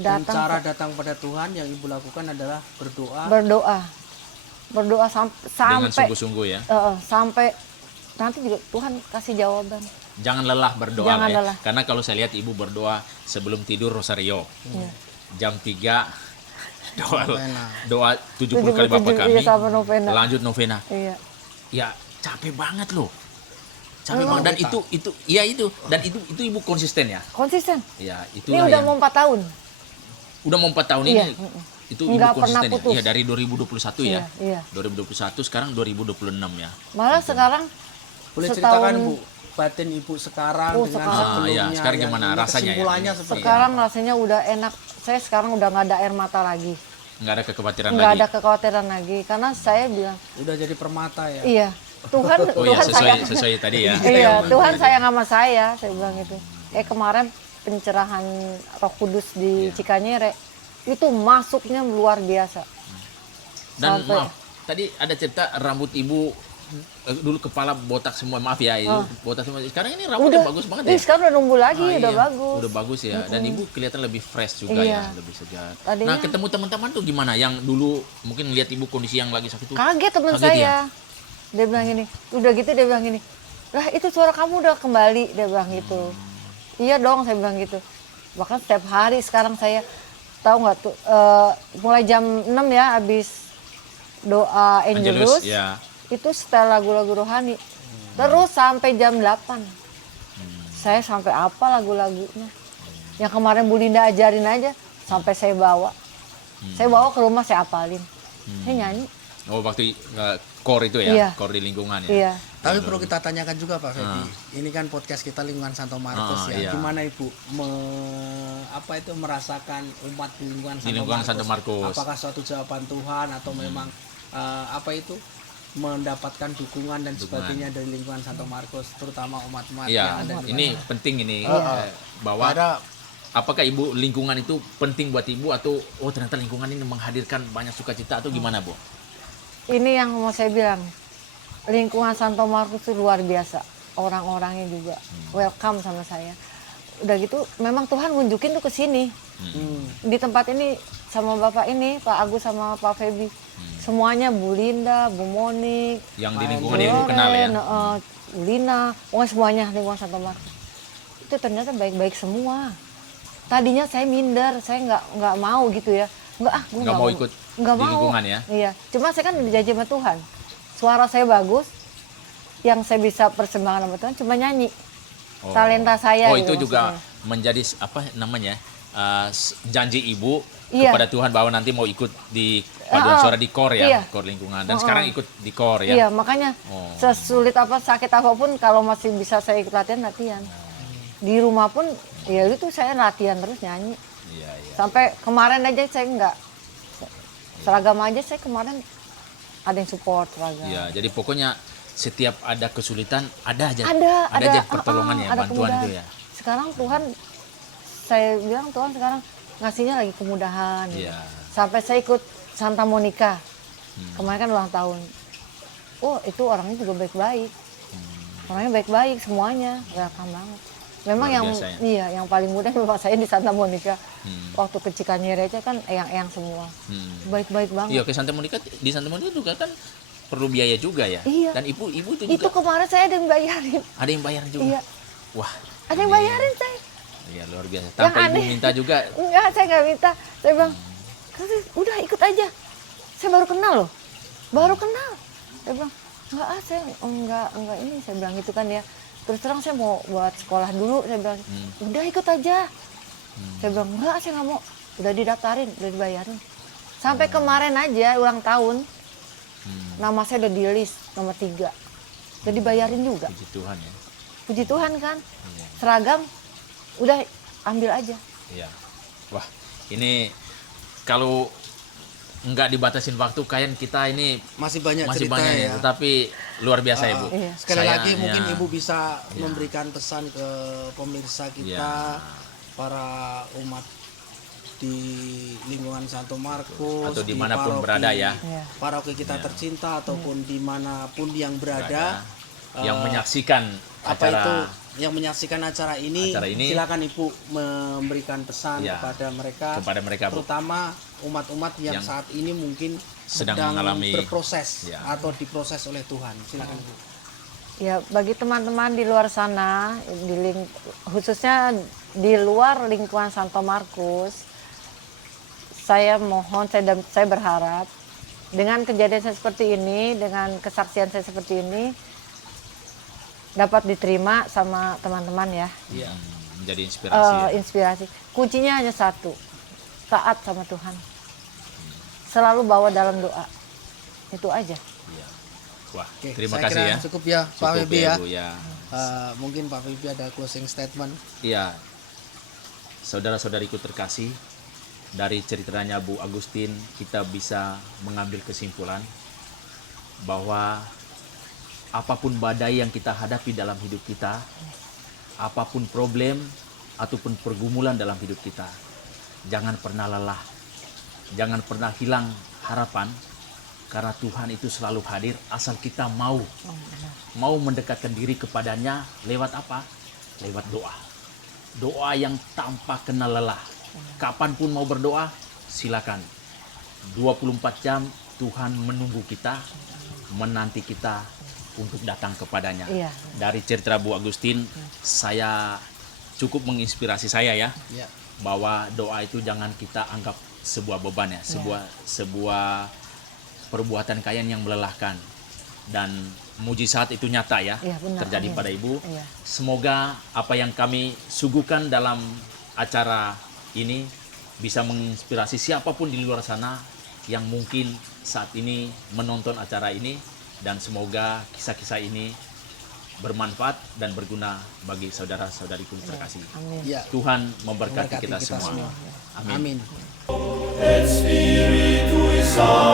Dan cara datang pada Tuhan yang ibu lakukan adalah berdoa Dengan sampai sungguh-sungguh ya. sampai nanti juga Tuhan kasih jawaban. Jangan lelah berdoa Jangan ya. lelah. Karena kalau saya lihat ibu berdoa sebelum tidur rosario. Iya. Jam 3 doa Novena. doa 70 kali Bapa 77, Kami. iya, sama novena. Lanjut novena. Iya. Ya capek banget loh. Capek banget dan itu dan ibu konsisten ya. Konsisten. Ya, Ini itulah udah yang mau 4 tahun. udah mau 4 tahun Iya. ini. Itu ibu Nggak pernah konsisten putus. ya. Iya, dari 2021 ya. Iya. 2021 sekarang 2026 ya. Malah sekarang Boleh setahun- ceritakan Bu batin ibu sekarang Oh, dengan sekarang. sebelumnya? Ya, sekarang yang gimana ini rasanya ya? kesimpulannya seperti sekarang apa? rasanya udah enak. Saya sekarang udah nggak ada air mata lagi. Nggak ada kekhawatiran Nggak lagi. ada kekhawatiran lagi. Karena saya bilang, Udah jadi permata ya. iya, Tuhan, Oh ya, Tuhan sayang. sesuai tadi ya. Iya, Tuhan sayang sama saya bilang itu. Kemarin pencerahan Roh Kudus di Iya. Cikanyere itu masuknya luar biasa. Dan Sampai- maaf, tadi ada cerita rambut ibu dulu kepala botak semua, maaf ya, itu botak semua. Sekarang ini rambutnya bagus banget ya. Sekarang udah numbuh lagi, Ah, udah iya. bagus. Udah bagus ya. Dan ibu kelihatan lebih fresh juga Iya. ya, lebih segar. Tadinya- Nah, ketemu teman-teman tuh gimana? Yang dulu mungkin lihat ibu kondisi yang lagi sakit tuh. Kaget teman Kaget saya. ya? Dia bilang gini, udah gitu dia bilang gini, lah itu suara kamu udah kembali, dia bilang gitu. Iya dong, saya bilang gitu. Bahkan setiap hari sekarang saya, tahu nggak tuh, mulai jam 6 ya, habis doa Angelus, ya. itu setelah lagu-lagu rohani. Terus sampai jam 8. Saya sampai apa lagu-lagunya. Yang kemarin Bu Linda ajarin aja, sampai saya bawa. Saya bawa ke rumah, saya apalin. Saya nyanyi. Oh, waktu core itu ya, Iya. core di lingkungan ya. Iya. Tapi perlu kita tanyakan juga Pak Feby. Ini kan podcast kita lingkungan Santo Markus ya. Iya. Gimana Ibu merasakan umat di lingkungan Di lingkungan Santo Markus. Apakah suatu jawaban Tuhan atau memang mendapatkan dukungan dan sebagainya dari lingkungan Santo Markus, terutama umat-umat Iya, yang ada di ini mana? penting ini bahwa Ada apakah ibu lingkungan itu penting buat ibu atau ternyata lingkungan ini menghadirkan banyak sukacita atau gimana Bu? Ini yang mau saya bilang, lingkungan Santo Markus itu luar biasa. Orang-orangnya juga welcome sama saya. Udah gitu, memang Tuhan nunjukin tuh ke sini. Di tempat ini sama Bapak ini, Pak Agus sama Pak Feby. Semuanya, Bu Linda, Bu Monik, Yang di Pak lingkungan Hendro, yang ibu kenal ya. Bu Lina, pokoknya semuanya lingkungan Santo Markus. Itu ternyata baik-baik semua. Tadinya saya minder, saya nggak mau gitu ya. Gue Nggak mau ikut nggak di mau. lingkungan ya? Iya, cuma saya kan dijanji sama Tuhan. Suara saya bagus, yang saya bisa persembahkan sama Tuhan cuma nyanyi. Oh. Talenta saya. Oh, gitu itu juga maksudnya. menjadi apa namanya? Janji ibu Iya. kepada Tuhan bahwa nanti mau ikut di paduan suara di core ya, Iya. core lingkungan. Dan sekarang ikut di core ya. Iya, makanya Oh. sesulit apa, sakit apapun, kalau masih bisa saya ikut latihan. Di rumah pun, ya itu saya latihan terus nyanyi. Iya, iya. Sampai kemarin aja saya nggak, seragam aja saya kemarin ada yang support seragam. Iya, jadi pokoknya setiap ada kesulitan ada aja Ada aja pertolongan ya, ada bantuan kemudahan. itu ya. Sekarang Tuhan, saya bilang Tuhan sekarang ngasihnya lagi kemudahan. Gitu. Iya. Sampai saya ikut Santa Monica. Kemarin kan ulang tahun. Oh, itu orangnya juga baik-baik. Orangnya baik-baik semuanya, welcome banget. Memang Luar yang biasa ya. iya, yang paling mudah memang saya di Santa Monica. Waktu ke Cikanyere aja kan eyang-eyang semua. Baik-baik banget. Iya, ke Santa Monica, di Santa Monica juga kan perlu biaya juga ya. Iya. Dan ibu itu Itu juga kemarin saya ada yang bayarin. ada yang bayar juga. Iya. Wah, Ada yang bayarin saya. Iya, luar biasa. Tanpa ibu aneh. minta juga. Enggak, saya nggak minta. Saya bilang, udah ikut aja. Saya baru kenal loh. Baru kenal. Saya bilang, enggak saya enggak ini. Saya bilang gitu kan ya. Terus terang saya mau buat sekolah dulu. Saya bilang, udah ikut aja. Saya bilang, enggak saya nggak mau. Udah didaftarin, udah dibayarin. Sampai kemarin aja ulang tahun. Nama saya udah di list nomor 3. Udah dibayarin juga. Puji Tuhan ya. Puji Tuhan kan. Iya. Seragam, udah ambil aja. Iya. Wah, ini kalau nggak dibatasin waktu, kayak kita ini Masih banyak masih cerita banyak ya. ya. Tetapi luar biasa Ibu. Iya. Sekali Saya- lagi mungkin ya. Ibu bisa Ya. memberikan pesan ke pemirsa kita, Ya. para umat di lingkungan Santo Markus, Atau di dimanapun paroki- berada ya. Iya. paroki kita Ya. tercinta ataupun dimanapun yang berada, Yang menyaksikan apa acara itu yang menyaksikan acara ini, silakan Ibu memberikan pesan Ya. kepada mereka, Bu. terutama umat-umat yang Yang saat ini mungkin sedang mengalami- berproses Ya. atau diproses oleh Tuhan. Silakan Ibu. Ya, bagi teman-teman di luar sana, khususnya di luar lingkungan Santo Markus, saya mohon, saya berharap dengan kejadian saya seperti ini, dengan kesaksian saya seperti ini, dapat diterima sama teman-teman ya. Iya. menjadi inspirasi. Ya. Inspirasi. Kuncinya hanya satu, taat sama Tuhan. Selalu bawa dalam doa. Itu aja. Iya. Wah, Oke, terima saya kasih kira ya. Cukup ya Pak Cukup Febi ya. Bu, ya. Mungkin Pak Febi ada closing statement. Iya. Saudara-saudariku terkasih, dari ceritanya Bu Agustin kita bisa mengambil kesimpulan bahwa apapun badai yang kita hadapi dalam hidup kita, apapun problem ataupun pergumulan dalam hidup kita, jangan pernah lelah, jangan pernah hilang harapan, karena Tuhan itu selalu hadir asal kita mau mendekatkan diri kepadanya lewat apa? Lewat doa. Doa yang tanpa kenal lelah. Kapanpun mau berdoa, silakan. 24 jam Tuhan menunggu kita, menanti kita untuk datang kepadanya. Iya. Dari cerita Bu Agustin, saya cukup menginspirasi saya ya, Ya. bahwa doa itu jangan kita anggap sebuah beban ya, sebuah perbuatan kalian yang melelahkan, dan mujizat itu nyata ya, Iya, benar. terjadi Amin. pada Ibu. Iya. Semoga apa yang kami suguhkan dalam acara ini bisa menginspirasi siapapun di luar sana yang mungkin saat ini menonton acara ini, dan semoga kisah-kisah ini bermanfaat dan berguna bagi saudara-saudariku terkasih. Amin. Ya. Tuhan memberkati kita semua. Amin. Et Spiritui Sancti